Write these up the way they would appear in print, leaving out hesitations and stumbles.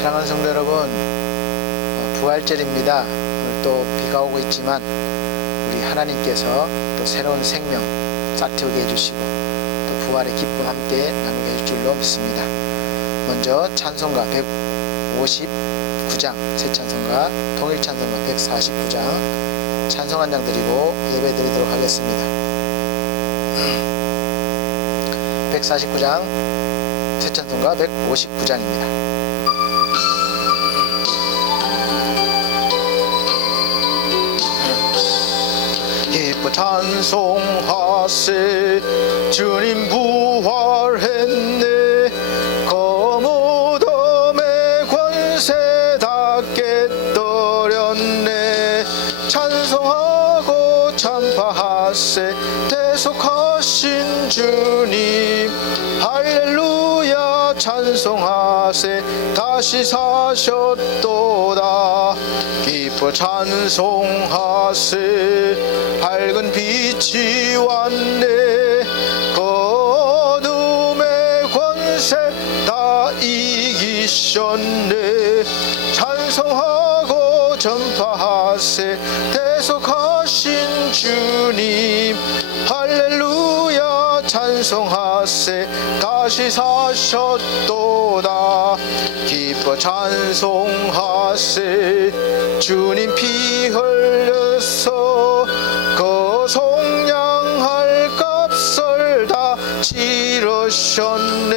사랑하는 성도 여러분, 부활절입니다. 오늘 또 비가 오고 있지만 우리 하나님께서 또 새로운 생명 싹트게 해주시고 또 부활의 기쁨 함께 나누게 해줄 줄로 믿습니다. 먼저 찬송가 159장 새 찬송가, 통일 찬송가 149장 찬송 한 장 드리고 예배 드리도록 하겠습니다. 149장 새 찬송가 159장입니다. 기뻐 찬송하세, 주님 부활했네. 검 어둠의 권세 다 깨뜨렸네. 찬송하고 찬파하세, 대속하신 주님. 할렐루야 찬송하세, 다시 사셨도다. 기뻐 찬송하세, 밝은 빛이 왔네. 그 어둠의 권세 다 이기셨네. 찬송하고 전파하세, 대속하신 주님. 할렐루야 찬송하세, 다시 사셨도다. 기뻐 찬송하세, 주님 피 흘려서 그 속량할 값을 다 치르셨네.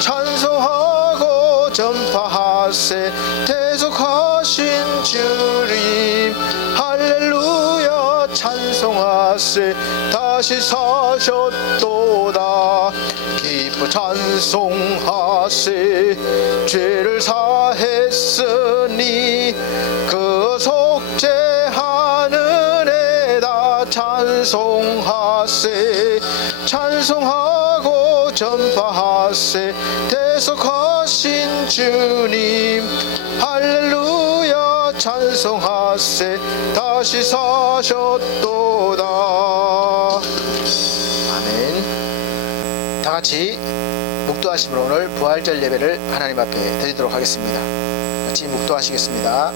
찬송하고 전파하세, 대속하신 주님. 할렐루야 찬송하세, 다시 사셨도다. 기뻐 찬송하세, 죄를 사했으니 그 속죄하는 애다. 찬송하세, 찬송하고 전파하세, 대속하신 주님. 할렐루야 찬송하세, 다시 사셨도다. 아멘. 다같이 묵도하심으로 오늘 부활절 예배를 하나님 앞에 드리도록 하겠습니다. 같이 묵도하시겠습니다.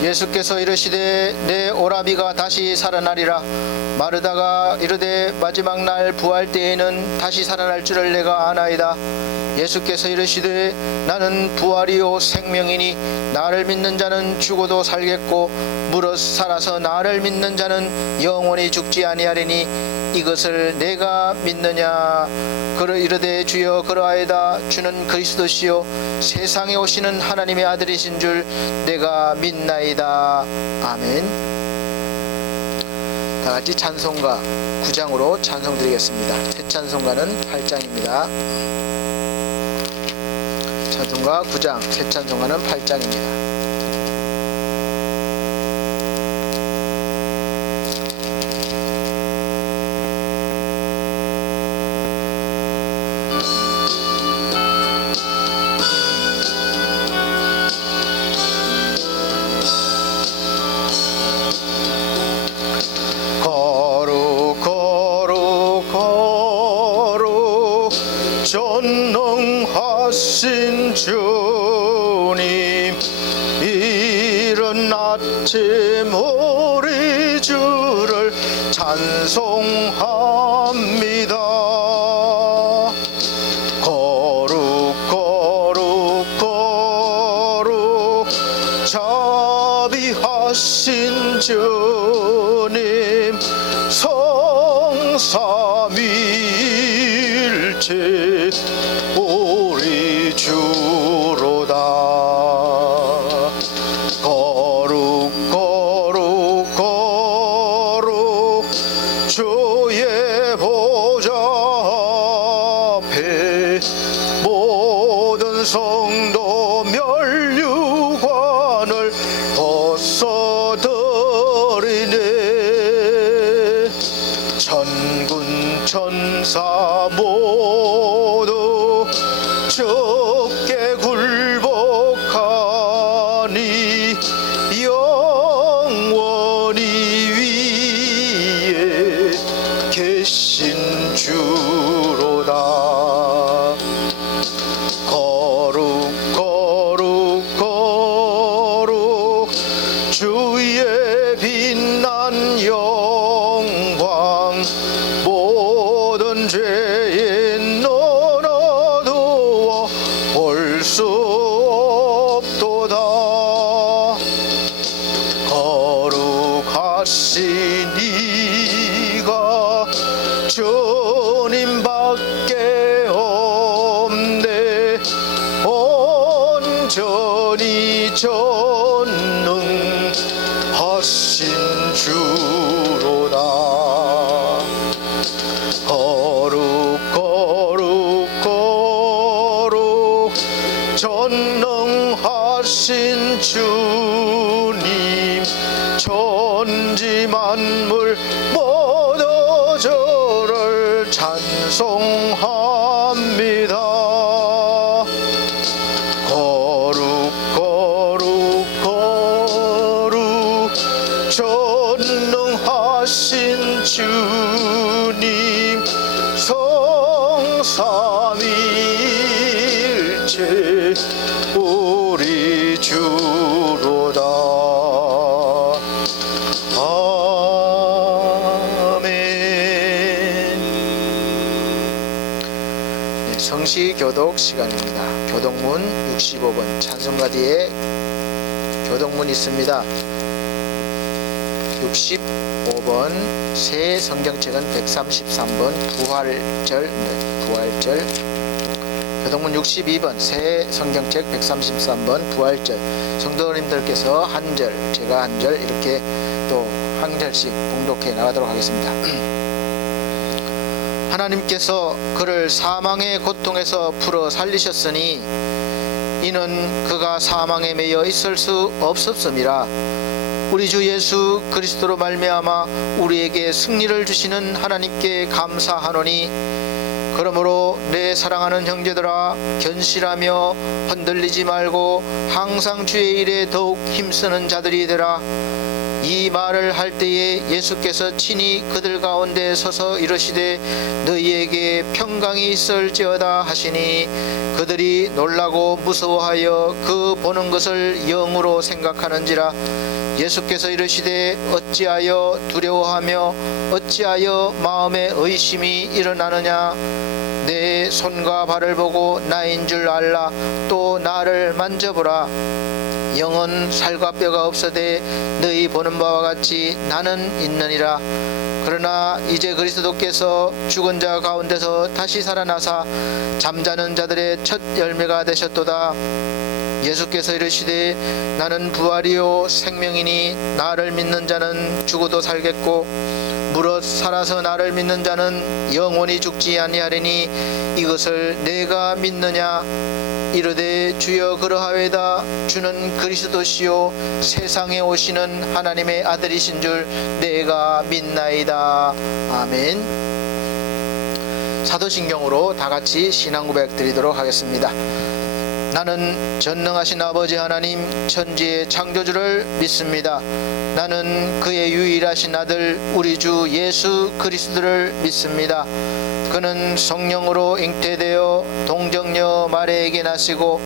예수께서 이르시되 내 오라비가 다시 살아나리라. 마르다가 이르되 마지막 날 부활 때에는 다시 살아날 줄을 내가 아나이다. 예수께서 이르시되 나는 부활이요 생명이니 나를 믿는 자는 죽어도 살겠고 무릇 살아서 나를 믿는 자는 영원히 죽지 아니하리니 이것을 내가 믿느냐. 그러 이르되 주여 그러하이다. 주는 그리스도시요 세상에 오시는 하나님의 아들이신 줄 내가 믿나이다. 아멘. 다같이 찬송가 9장으로 찬송드리겠습니다. 새 찬송가는 8장입니다. 찬송가 9장, 새 찬송가는 8장입니다. 전능하신 주님, 이른 아침 우리 주를 찬송합니다. 거룩 거룩 거룩 자비하신 주님, 성삼위일체 우리 주로다. 거룩 거룩 거룩 주의 보 천사 모두 적게 굴복하니 영원히 위에 계신 주로다. 거룩 거룩 거룩 주의 빛난 영광, 모든 죄에 너어두어 볼 수 없도다. 거룩하신 이가 주님밖에 없네. 온전히 전능하신 주로다. 거룩 거룩 거룩 전능하신 주님, 천지 만물 모두 저를 찬송합니다. 거룩 거룩 거룩 전능하신 주님, 성삼위일체 우리 주로다. 아멘. 네, 성시 교독 시간입니다. 교독문 65번 찬송가 뒤에 교독문 있습니다. 65번 새 성경책은 133번 부활절, 교독문 62번 새 성경책 133번 부활절. 성도님들께서 한 절, 제가 한 절 이렇게 또 한 절씩 봉독해 나가도록 하겠습니다. 하나님께서 그를 사망의 고통에서 풀어 살리셨으니 이는 그가 사망에 매여 있을 수 없었음이라. 우리 주 예수 그리스도로 말미암아 우리에게 승리를 주시는 하나님께 감사하노니, 그러므로 내 사랑하는 형제들아, 견실하며 흔들리지 말고 항상 주의 일에 더욱 힘쓰는 자들이 되라. 이 말을 할 때에 예수께서 친히 그들 가운데 서서 이르시되 너희에게 평강이 있을지어다 하시니, 그들이 놀라고 무서워하여 그 보는 것을 영으로 생각하는지라. 예수께서 이르시되 어찌하여 두려워하며 어찌하여 마음에 의심이 일어나느냐. 내 손과 발을 보고 나인 줄 알라. 또 나를 만져보라. 영은 살과 뼈가 없어되 너희 보는 바와 같이 나는 있느니라. 그러나 이제 그리스도께서 죽은 자 가운데서 다시 살아나사 잠자는 자들의 첫 열매가 되셨도다. 예수께서 이르시되 나는 부활이요 생명이니 나를 믿는 자는 죽어도 살겠고 무릇 살아서 나를 믿는 자는 영원히 죽지 아니하리니 이것을 내가 믿느냐. 이르되 주여 그러하외다. 주는 그리스도시요 세상에 오시는 하나님의 아들이신 줄 내가 믿나이다. 아멘. 사도신경으로 다같이 신앙고백 드리도록 하겠습니다. 나는 전능하신 아버지 하나님 천지의 창조주를 믿습니다. 나는 그의 유일하신 아들 우리 주 예수 그리스도를 믿습니다. 그는 성령으로 잉태되어 동정녀 마리아에게 나시고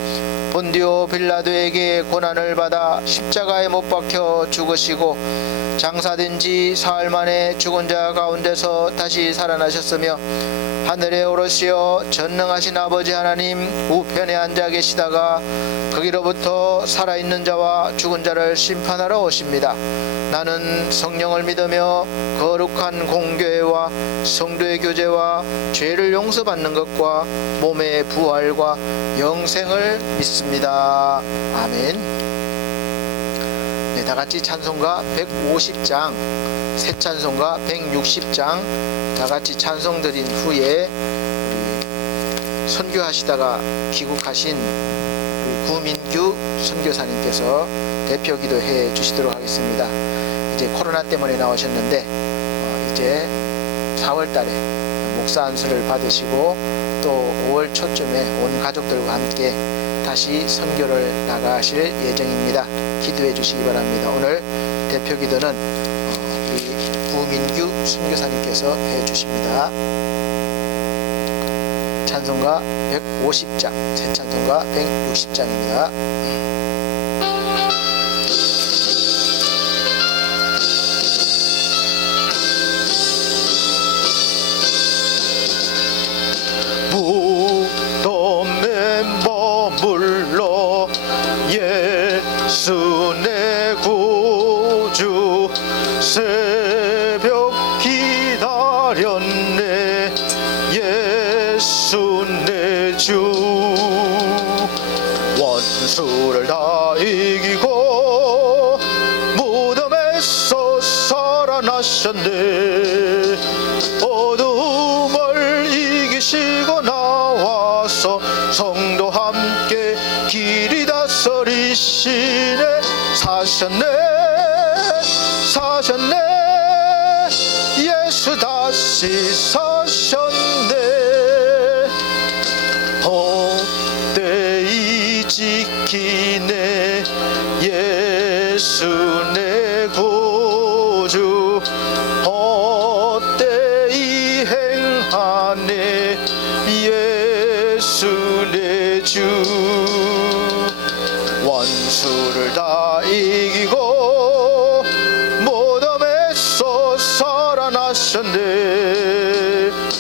본디오 빌라도에게 고난을 받아 십자가에 못 박혀 죽으시고 장사된 지 사흘 만에 죽은 자 가운데서 다시 살아나셨으며 하늘에 오르시어 전능하신 아버지 하나님 우편에 앉아 계시다가 거기로부터 살아있는 자와 죽은 자를 심판하러 오십니다. 나는 성령을 믿으며 거룩한 공교회와 성도의 교제와 죄를 용서받는 것과 몸의 부활과 영생을 믿습니다. 아멘. 네, 다같이 찬송가 150장, 새 찬송가 160장 다같이 찬송 드린 후에 우리 선교하시다가 귀국하신 우리 구민규 선교사님께서 대표 기도해 주시도록 하겠습니다. 이제 코로나 때문에 나오셨는데 이제 4월 달에 목사 안수를 받으시고 또 5월 초쯤에 온 가족들과 함께 다시 선교를 나가실 예정입니다. 기도해 주시기 바랍니다. 오늘 대표 기도는 우리 구민규 선교사님께서 해 주십니다. 찬송가 150장, 새 찬송가 160장입니다. 무덤에 머물러 예수 내 구주 새벽 기다렸네 예수 내 주 원수를 다 이기고 무덤에서 살아나셨네 어둠을 이기시고 나와서 성도 함께 길이 다스리시네 사셨네 사셨네 예수 다시 사셨네 헛되이 지키네 예수 내 구주 헛되이 행하네 예수 내 주 원수를 다 이기고 무덤에서 살아나셨네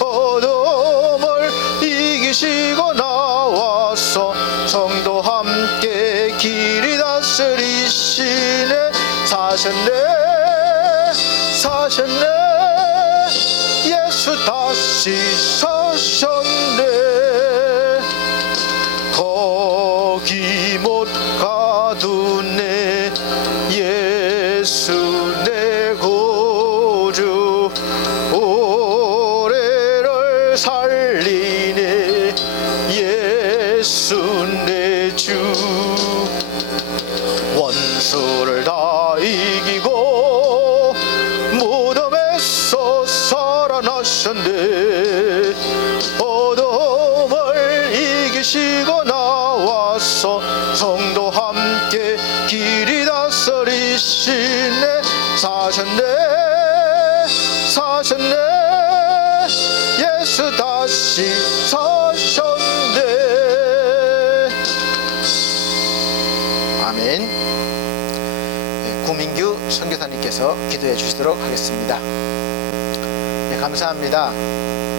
어둠을 이기시고 나와서 성도 함께 길이 다스리시네 사셨네 사셨네 예수 다시 사셨네 거기 못 가두네 예수 내 구주 오래를 살리네 예수 내 주 원수를 다 이기고 무덤에서 살아나셨네 어둠을 이기시고 나와서 성도 함께 길이 다스리시네 사셨네 사셨네 예수 다시 사셨네 아멘. 구민규 선교사님께서 기도해 주시도록 하겠습니다. 네, 감사합니다.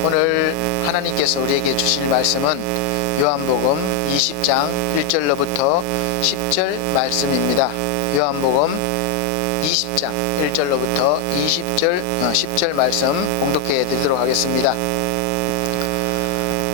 오늘 하나님께서 우리에게 주실 말씀은 요한복음 20장 1절로부터 10절 말씀입니다. 요한복음 20장 1절로부터 10절 말씀 봉독해 드리도록 하겠습니다.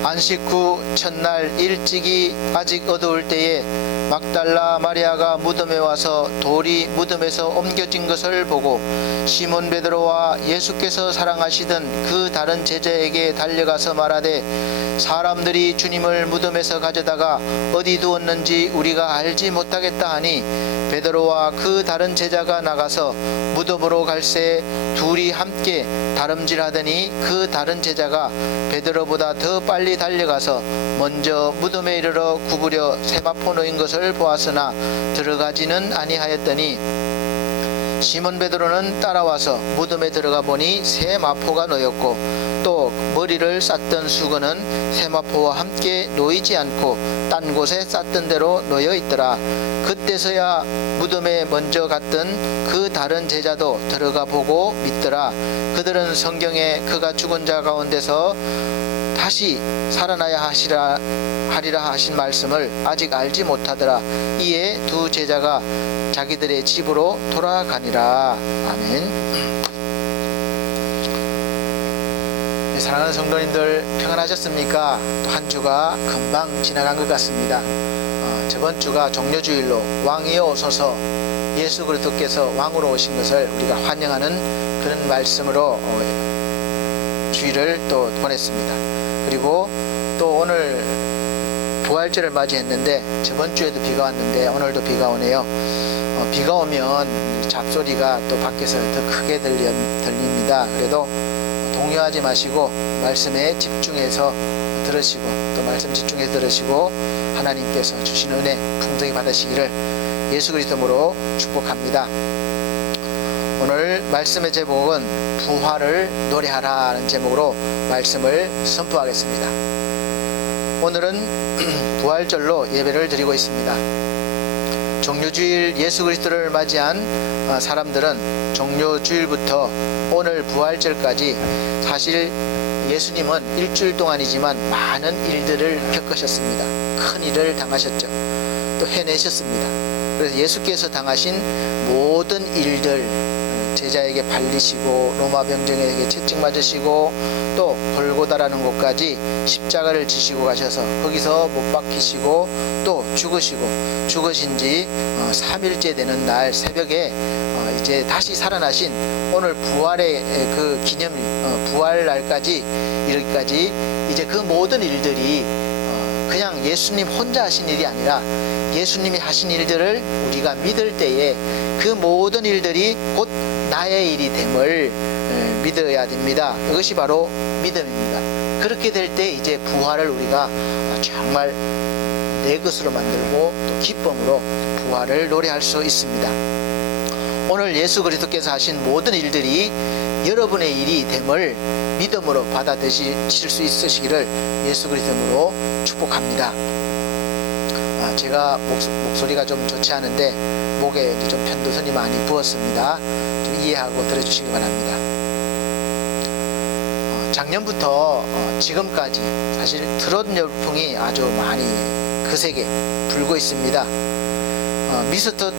안식 후 첫날 일찍이 아직 어두울 때에 막달라 마리아가 무덤에 와서 돌이 무덤에서 옮겨진 것을 보고 시몬 베드로와 예수께서 사랑하시던 그 다른 제자에게 달려가서 말하되 사람들이 주님을 무덤에서 가져다가 어디 두었는지 우리가 알지 못하겠다 하니 베드로와 그 다른 제자가 나가서 무덤으로 갈새 둘이 함께 다름질하더니 그 다른 제자가 베드로보다 더 빨리 달려가서 먼저 무덤에 이르러 구부려 세마포 놓인 것을 보았으나 들어가지는 아니하였더니 시몬 베드로는 따라와서 무덤에 들어가 보니 새 마포가 놓였고 또 머리를 쌌던 수건은 새 마포와 함께 놓이지 않고 딴 곳에 쌌던 대로 놓여 있더라. 그때서야 무덤에 먼저 갔던 그 다른 제자도 들어가 보고 믿더라. 그들은 성경에 그가 죽은 자 가운데서 다시 살아나야 하리라 하신 말씀을 아직 알지 못하더라. 이에 두 제자가 자기들의 집으로 돌아가니라. 아멘. 네, 사랑하는 성도님들 평안하셨습니까? 또 한 주가 금방 지나간 것 같습니다. 저번 주가 종려주일로 왕이여 오소서 예수 그리스도께서 왕으로 오신 것을 우리가 환영하는 그런 말씀으로 주일을 또 보냈습니다. 그리고 또 오늘 부활절을 맞이했는데 저번 주에도 비가 왔는데 오늘도 비가 오네요. 비가 오면 잡소리가 또 밖에서 더 크게 들립니다. 그래도 동요하지 마시고 말씀에 집중해서 들으시고 또 말씀 집중해서 들으시고 하나님께서 주신 은혜 풍성히 받으시기를 예수 그리스도로 축복합니다. 오늘 말씀의 제목은 부활을 노래하라는 제목으로 말씀을 선포하겠습니다. 오늘은 부활절로 예배를 드리고 있습니다. 종료주일 예수 그리스도를 맞이한 사람들은 종료주일부터 오늘 부활절까지 사실 예수님은 일주일 동안이지만 많은 일들을 겪으셨습니다. 큰 일을 당하셨죠. 또 해내셨습니다. 그래서 예수께서 당하신 모든 일들, 제자에게 발리시고 로마 병정에게 채찍 맞으시고 또 골고다라는 곳까지 십자가를 지시고 가셔서 거기서 못 박히시고 또 죽으신 지 3일째 되는 날 새벽에 이제 다시 살아나신 오늘 부활의 그 기념일, 부활날까지 이르기까지 이제 그 모든 일들이 그냥 예수님 혼자 하신 일이 아니라 예수님이 하신 일들을 우리가 믿을 때에 그 모든 일들이 곧 나의 일이 됨을 믿어야 됩니다. 이것이 바로 믿음입니다. 그렇게 될 때 이제 부활을 우리가 정말 내 것으로 만들고 또 기쁨으로 부활을 노래할 수 있습니다. 오늘 예수 그리스도께서 하신 모든 일들이 여러분의 일이 됨을 믿음으로 받아들이실 수 있으시기를 예수 그리스도로 축복합니다. 제가 목소리가 좀 좋지 않은데 목에 좀 편도선이 많이 부었습니다. 좀 이해하고 들어주시기 바랍니다. 작년부터 지금까지 사실 트롯 열풍이 아주 많이 거세게 불고 있습니다. 미스터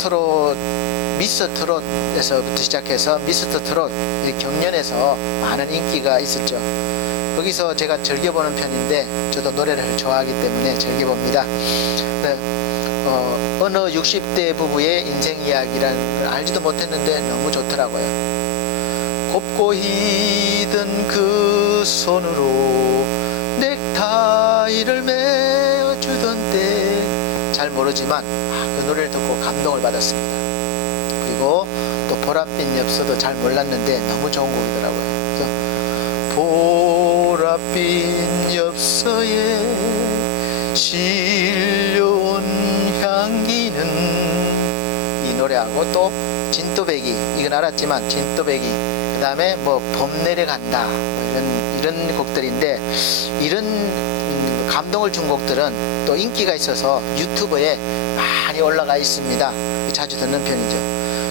트롯에서부터 시작해서 미스터 트롯 경연에서 많은 인기가 있었죠. 거기서 제가 즐겨보는 편인데 저도 노래를 좋아하기 때문에 즐겨봅니다. 어느 60대 부부의 인생 이야기라는 걸 알지도 못했는데 너무 좋더라고요. 곱고 든 그 손으로 넥타이를 메어주던 때 잘 모르지만 그 노래를 듣고 감동을 받았습니다. 그리고 또 보랏빛 엽서도 잘 몰랐는데 너무 좋은 곡이더라고요. 그래서 보랏빛 엽서에 실려온 향기는 이 노래하고 또 진또배기 이건 알았지만 진또배기 그 다음에 뭐 봄 내려간다 이런 곡들인데 이런 감동을 준 곡들은 또 인기가 있어서 유튜브에 많이 올라가 있습니다. 자주 듣는 편이죠.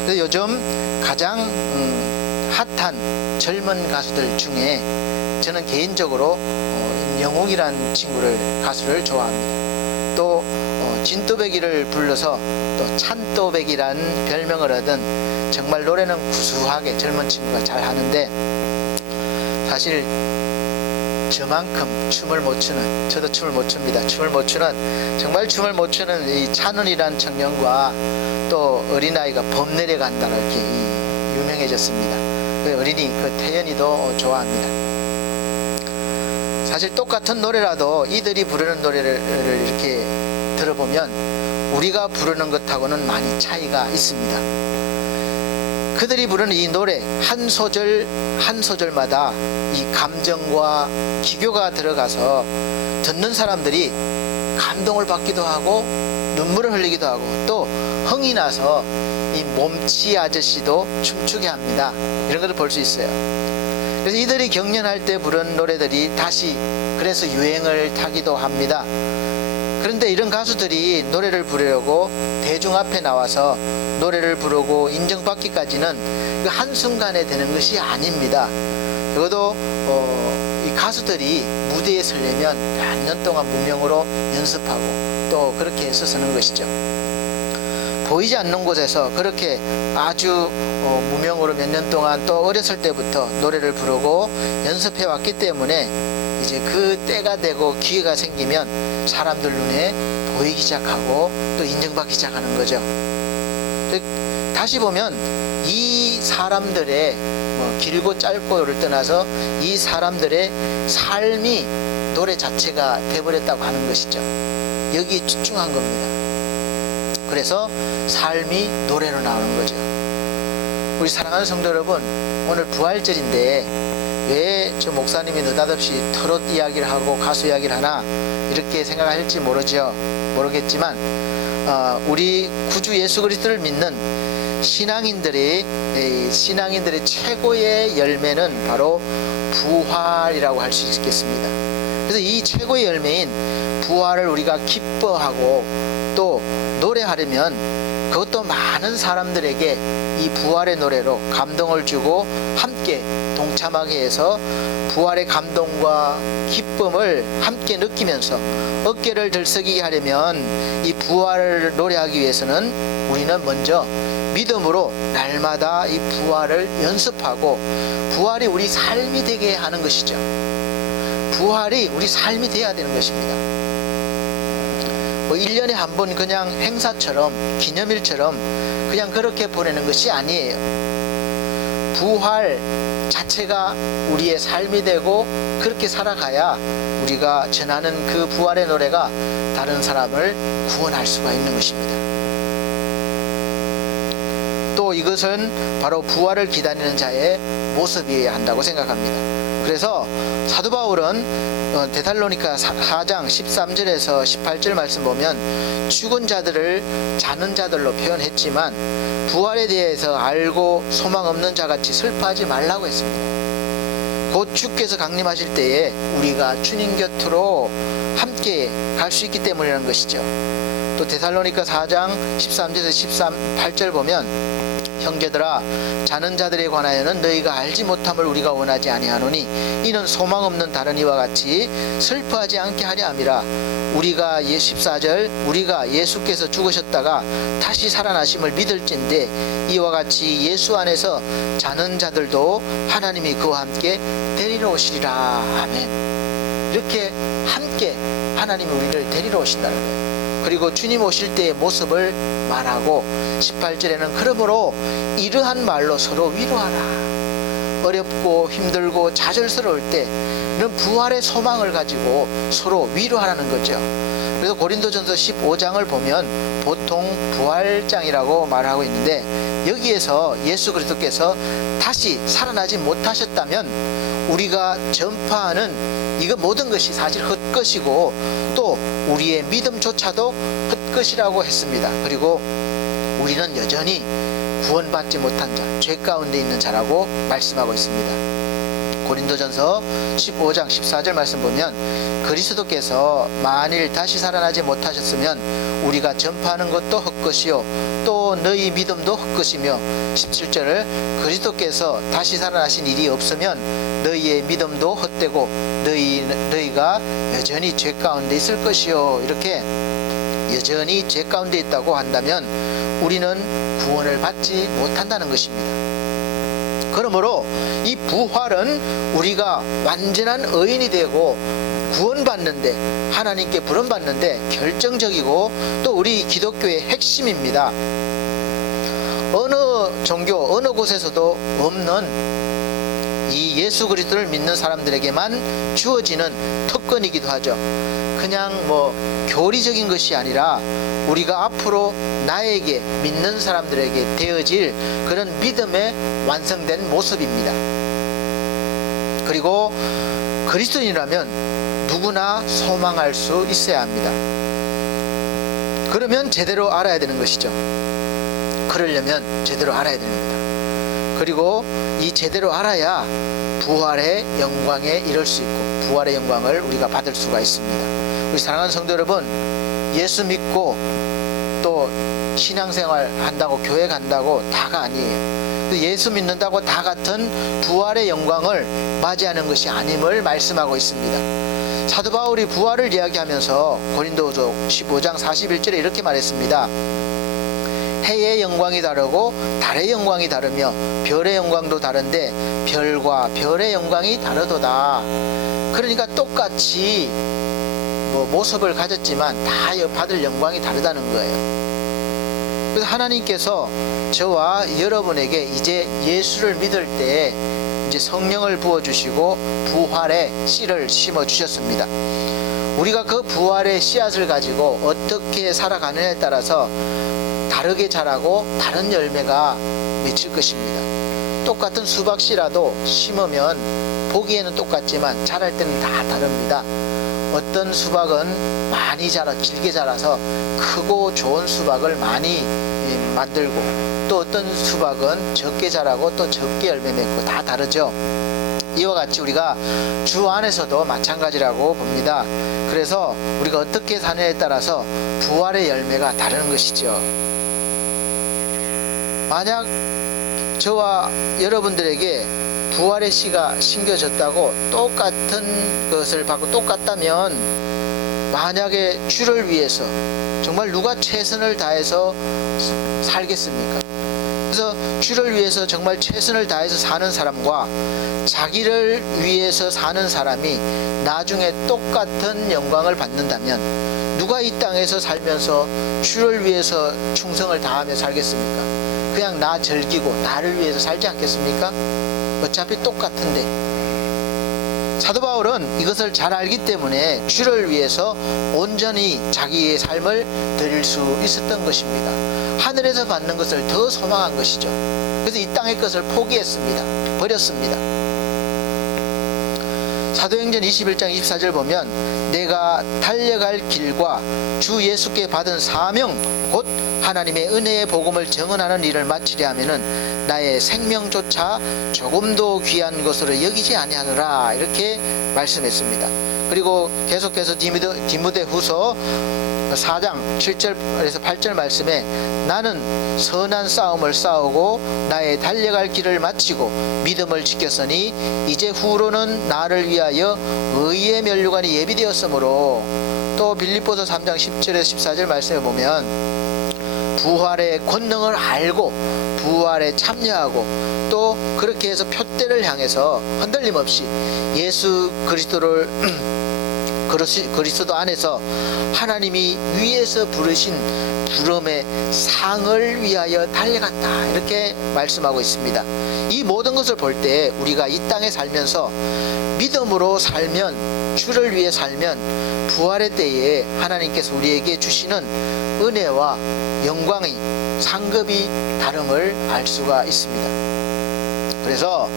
그래서 요즘 가장 핫한 젊은 가수들 중에 저는 개인적으로 임영웅이라는 가수를 좋아합니다. 또 진또배기를 불러서 또 찬또배기라는 별명을 얻은 정말 노래는 구수하게 젊은 친구가 잘 하는데 사실 저만큼 춤을 못 추는, 저도 춤을 못 춥니다. 춤을 못 추는, 정말 춤을 못 추는 이 찬훈이라는 청년과 또 어린아이가 봄 내려간다 이렇게 유명해졌습니다. 그 어린이 그 태연이도 좋아합니다. 사실 똑같은 노래라도 이들이 부르는 노래를 이렇게 들어보면 우리가 부르는 것하고는 많이 차이가 있습니다. 그들이 부르는 이 노래 한 소절 한 소절마다 이 감정과 기교가 들어가서 듣는 사람들이 감동을 받기도 하고 눈물을 흘리기도 하고 또 흥이 나서 이 몸치 아저씨도 춤추게 합니다. 이런 것을 볼 수 있어요. 그래서 이들이 경연할 때 부른 노래들이 다시 그래서 유행을 타기도 합니다. 그런데 이런 가수들이 노래를 부르려고 대중 앞에 나와서 노래를 부르고 인정받기까지는 그 한순간에 되는 것이 아닙니다. 적어도 이 가수들이 무대에 서려면 몇 년 동안 무명으로 연습하고 또 그렇게 해서 서는 것이죠. 보이지 않는 곳에서 그렇게 아주 무명으로 몇 년 동안 또 어렸을 때부터 노래를 부르고 연습해 왔기 때문에 이제 그 때가 되고 기회가 생기면 사람들 눈에 보이기 시작하고 또 인정받기 시작하는 거죠. 다시 보면 이 사람들의 길고 짧고를 떠나서 이 사람들의 삶이 노래 자체가 되어버렸다고 하는 것이죠. 여기 집중한 겁니다. 그래서 삶이 노래로 나오는 거죠. 우리 사랑하는 성도 여러분, 오늘 부활절인데 왜 저 목사님이 느닷없이 트롯 이야기를 하고 가수 이야기를 하나 이렇게 생각할지 모르겠지만 우리 구주 예수 그리스도를 믿는 신앙인들의 최고의 열매는 바로 부활이라고 할 수 있겠습니다. 그래서 이 최고의 열매인 부활을 우리가 기뻐하고 또 노래하려면 그것도 많은 사람들에게 이 부활의 노래로 감동을 주고 함께 동참하게 해서 부활의 감동과 기쁨을 함께 느끼면서 어깨를 들썩이게 하려면 이 부활을 노래하기 위해서는 우리는 먼저 믿음으로 날마다 이 부활을 연습하고 부활이 우리 삶이 되게 하는 것이죠. 부활이 우리 삶이 돼야 되는 것입니다. 1년에 한 번 그냥 행사처럼 기념일처럼 그냥 그렇게 보내는 것이 아니에요. 부활 자체가 우리의 삶이 되고 그렇게 살아가야 우리가 전하는 그 부활의 노래가 다른 사람을 구원할 수가 있는 것입니다. 또 이것은 바로 부활을 기다리는 자의 모습이어야 한다고 생각합니다. 그래서 사도 바울은 데살로니가 4장 13절에서 18절 말씀 보면 죽은 자들을 자는 자들로 표현했지만 부활에 대해서 알고 소망 없는 자같이 슬퍼하지 말라고 했습니다. 곧 주께서 강림하실 때에 우리가 주님 곁으로 함께 갈 수 있기 때문이라는 것이죠. 또 데살로니가 4장 13절에서 18절 보면 형제들아 자는 자들에 관하여는 너희가 알지 못함을 우리가 원하지 아니하노니 이는 소망 없는 다른 이와 같이 슬퍼하지 않게 하려 함이라. 우리가 14절 우리가 예수께서 죽으셨다가 다시 살아나심을 믿을진데 이와 같이 예수 안에서 자는 자들도 하나님이 그와 함께 데리러 오시리라. 아멘. 이렇게 함께 하나님이 우리를 데리러 오신다는 거예요. 그리고 주님 오실 때의 모습을 말하고 18절에는 그러므로 이러한 말로 서로 위로하라. 어렵고 힘들고 좌절스러울 때는 부활의 소망을 가지고 서로 위로하라는 거죠. 그래서 고린도전서 15장을 보면 보통 부활장이라고 말하고 있는데 여기에서 예수 그리스도께서 다시 살아나지 못하셨다면 우리가 전파하는 이거 모든 것이 사실 헛것이고 또 우리의 믿음조차도 헛것이라고 했습니다. 그리고 우리는 여전히 구원받지 못한 자, 죄 가운데 있는 자라고 말씀하고 있습니다. 고린도전서 15장 14절 말씀 보면 그리스도께서 만일 다시 살아나지 못하셨으면 우리가 전파하는 것도 헛것이요 또 너희 믿음도 헛것이며 17절을 그리스도께서 다시 살아나신 일이 없으면 너희의 믿음도 헛되고 너희가 여전히 죄 가운데 있을 것이요. 이렇게 여전히 죄 가운데 있다고 한다면 우리는 구원을 받지 못한다는 것입니다. 그러므로 이 부활은 우리가 완전한 의인이 되고 구원받는데 하나님께 부름받는데 결정적이고 또 우리 기독교의 핵심입니다. 어느 종교 어느 곳에서도 없는 이 예수 그리스도를 믿는 사람들에게만 주어지는 특권이기도 하죠. 그냥 교리적인 것이 아니라 우리가 앞으로 나에게 믿는 사람들에게 되어질 그런 믿음의 완성된 모습입니다. 그리고 그리스도인이라면 누구나 소망할 수 있어야 합니다. 그러면 제대로 알아야 되는 것이죠. 그러려면 제대로 알아야 됩니다. 그리고 이 제대로 알아야 부활의 영광에 이를 수 있고 부활의 영광을 우리가 받을 수가 있습니다. 우리 사랑하는 성도 여러분, 예수 믿고 또 신앙생활 한다고 교회 간다고 다가 아니에요. 예수 믿는다고 다 같은 부활의 영광을 맞이하는 것이 아님을 말씀하고 있습니다. 사도 바울이 부활을 이야기하면서 고린도서 15장 41절에 이렇게 말했습니다. 해의 영광이 다르고 달의 영광이 다르며 별의 영광도 다른데 별과 별의 영광이 다르도다. 그러니까 똑같이 모습을 가졌지만 다 받을 영광이 다르다는 거예요. 그래서 하나님께서 저와 여러분에게 이제 예수를 믿을 때 이제 성령을 부어주시고 부활의 씨를 심어주셨습니다. 우리가 그 부활의 씨앗을 가지고 어떻게 살아가느냐에 따라서 다르게 자라고 다른 열매가 맺힐 것입니다. 똑같은 수박씨라도 심으면 보기에는 똑같지만 자랄 때는 다 다릅니다. 어떤 수박은 많이 자라 길게 자라서 크고 좋은 수박을 많이 만들고, 또 어떤 수박은 적게 자라고 또 적게 열매 맺고 다 다르죠. 이와 같이 우리가 주 안에서도 마찬가지라고 봅니다. 그래서 우리가 어떻게 사느냐에 따라서 부활의 열매가 다른 것이죠. 만약 저와 여러분들에게 부활의 씨가 심겨졌다고 똑같은 것을 받고 똑같다면, 만약에 주를 위해서 정말 누가 최선을 다해서 살겠습니까? 그래서 주를 위해서 정말 최선을 다해서 사는 사람과 자기를 위해서 사는 사람이 나중에 똑같은 영광을 받는다면, 누가 이 땅에서 살면서 주를 위해서 충성을 다하며 살겠습니까? 그냥 나 즐기고 나를 위해서 살지 않겠습니까? 어차피 똑같은데. 사도 바울은 이것을 잘 알기 때문에 주를 위해서 온전히 자기의 삶을 드릴 수 있었던 것입니다. 하늘에서 받는 것을 더 소망한 것이죠. 그래서 이 땅의 것을 포기했습니다. 버렸습니다. 사도행전 21장 24절 보면, 내가 달려갈 길과 주 예수께 받은 사명 곧 하나님의 은혜의 복음을 증언하는 일을 마치려 하면은 나의 생명조차 조금도 귀한 것으로 여기지 아니하노라, 이렇게 말씀했습니다. 그리고 계속해서 디모데후서 4장 7절에서 8절 말씀에, 나는 선한 싸움을 싸우고 나의 달려갈 길을 마치고 믿음을 지켰으니 이제 후로는 나를 위하여 의의 면류관이 예비되었으므로, 또 빌립보서 3장 10절에서 14절 말씀에 보면 부활의 권능을 알고 부활에 참여하고, 또 그렇게 해서 표대를 향해서 흔들림 없이 예수 그리스도 안에서 하나님이 위에서 부르신 부름의 상을 위하여 달려간다, 이렇게 말씀하고 있습니다. 이 모든 것을 볼 때 우리가 이 땅에 살면서 믿음으로 살면, 주를 위해 살면 부활의 때에 하나님께서 우리에게 주시는 은혜와 영광이, 상급이 다름을 알 수가 있습니다. 그래서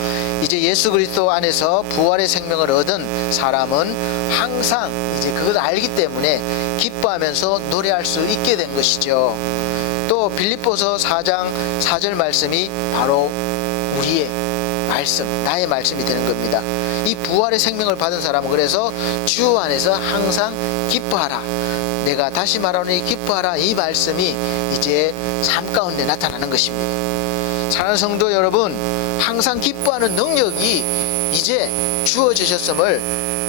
이제 예수 그리스도 안에서 부활의 생명을 얻은 사람은 항상 이제 그것을 알기 때문에 기뻐하면서 노래할 수 있게 된 것이죠. 또 빌립보서 4장 4절 말씀이 바로 우리의 말씀, 나의 말씀이 되는 겁니다. 이 부활의 생명을 받은 사람은 그래서 주 안에서 항상 기뻐하라, 내가 다시 말하노니 기뻐하라, 이 말씀이 이제 삶 가운데 나타나는 것입니다. 사랑하는 성도 여러분, 항상 기뻐하는 능력이 이제 주어지셨음을,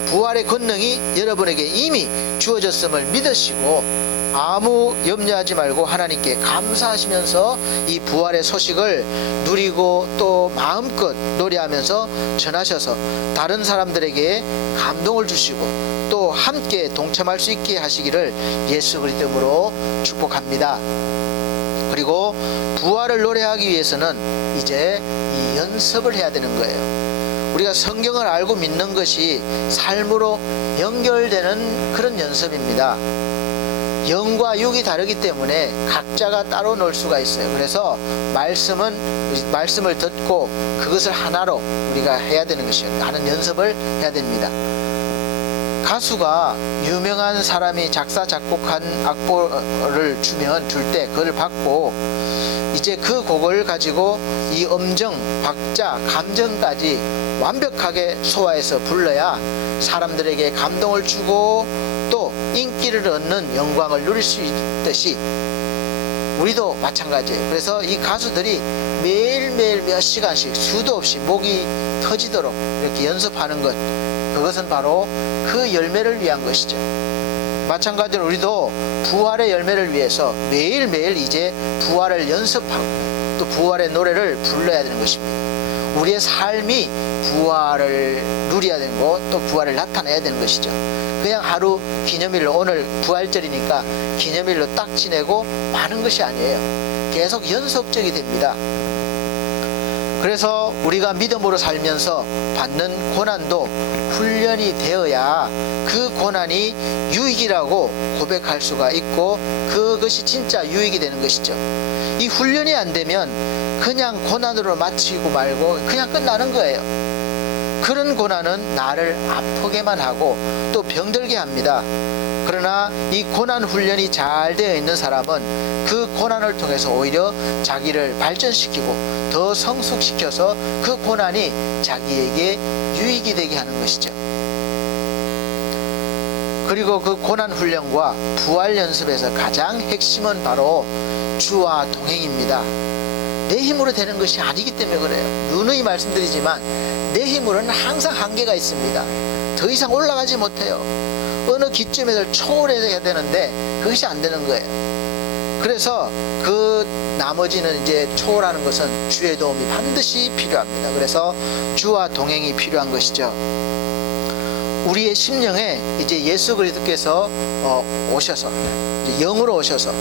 부활의 권능이 여러분에게 이미 주어졌음을 믿으시고 아무 염려하지 말고 하나님께 감사하시면서 이 부활의 소식을 누리고 또 마음껏 노래하면서 전하셔서 다른 사람들에게 감동을 주시고 또 함께 동참할 수 있게 하시기를 예수 그리스도 이름으로 축복합니다. 그리고 부활을 노래하기 위해서는 이제 이 연습을 해야 되는 거예요. 우리가 성경을 알고 믿는 것이 삶으로 연결되는 그런 연습입니다. 영과 육이 다르기 때문에 각자가 따로 놀 수가 있어요. 그래서 말씀을 듣고 그것을 하나로 우리가 해야 되는 것이에요. 하는 연습을 해야 됩니다. 가수가 유명한 사람이 작사 작곡한 악보를 줄 때 그걸 받고 이제 그 곡을 가지고 이 음정, 박자, 감정까지 완벽하게 소화해서 불러야 사람들에게 감동을 주고 또 인기를 얻는 영광을 누릴 수 있듯이 우리도 마찬가지예요. 그래서 이 가수들이 매일매일 몇 시간씩 수도 없이 목이 터지도록 이렇게 연습하는 것, 그것은 바로 그 열매를 위한 것이죠. 마찬가지로 우리도 부활의 열매를 위해서 매일매일 이제 부활을 연습하고 또 부활의 노래를 불러야 되는 것입니다. 우리의 삶이 부활을 누려야 되는 것, 또 부활을 나타내야 되는 것이죠. 그냥 하루 기념일로, 오늘 부활절이니까 기념일로 딱 지내고 마는 것이 아니에요. 계속 연속적이 됩니다. 그래서 우리가 믿음으로 살면서 받는 고난도 훈련이 되어야 그 고난이 유익이라고 고백할 수가 있고 그것이 진짜 유익이 되는 것이죠. 이 훈련이 안 되면 그냥 고난으로 마치고 말고 그냥 끝나는 거예요. 그런 고난은 나를 아프게만 하고 또 병들게 합니다. 그러나 이 고난 훈련이 잘 되어 있는 사람은 그 고난을 통해서 오히려 자기를 발전시키고 더 성숙시켜서 그 고난이 자기에게 유익이 되게 하는 것이죠. 그리고 그 고난 훈련과 부활 연습에서 가장 핵심은 바로 주와 동행입니다. 내 힘으로 되는 것이 아니기 때문에 그래요. 누누이 말씀드리지만 내 힘으로는 항상 한계가 있습니다. 더 이상 올라가지 못해요. 어느 기점에서 초월해야 되는데 그것이 안 되는 거예요. 그래서 그 나머지는 이제 초월하는 것은 주의 도움이 반드시 필요합니다. 그래서 주와 동행이 필요한 것이죠. 우리의 심령에 이제 예수 그리스도께서 오셔서 이제 영으로 오셔서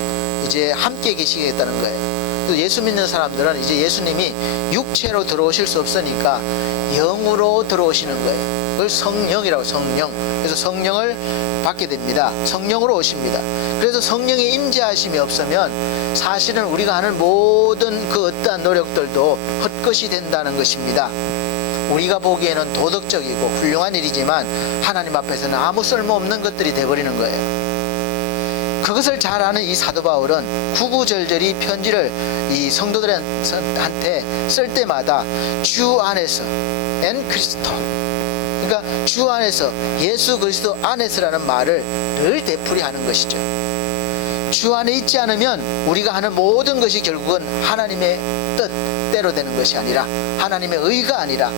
이제 함께 계시겠다는 거예요. 예수 믿는 사람들은 이제 예수님이 육체로 들어오실 수 없으니까 영으로 들어오시는 거예요. 그걸 성령이라고, 성령. 그래서 성령을 받게 됩니다. 성령으로 오십니다. 그래서 성령의 임재하심이 없으면 사실은 우리가 하는 모든 그 어떠한 노력들도 헛것이 된다는 것입니다. 우리가 보기에는 도덕적이고 훌륭한 일이지만 하나님 앞에서는 아무 쓸모없는 것들이 돼버리는 거예요. 그것을 잘 아는 이 사도 바울은 구구절절히 편지를 이 성도들한테 쓸 때마다 주 안에서 엔 그리스도, 그러니까 주 안에서, 예수 그리스도 안에서라는 말을 늘 되풀이하는 것이죠. 주 안에 있지 않으면 우리가 하는 모든 것이 결국은 하나님의 뜻대로 되는 것이 아니라, 하나님의 의가 아니라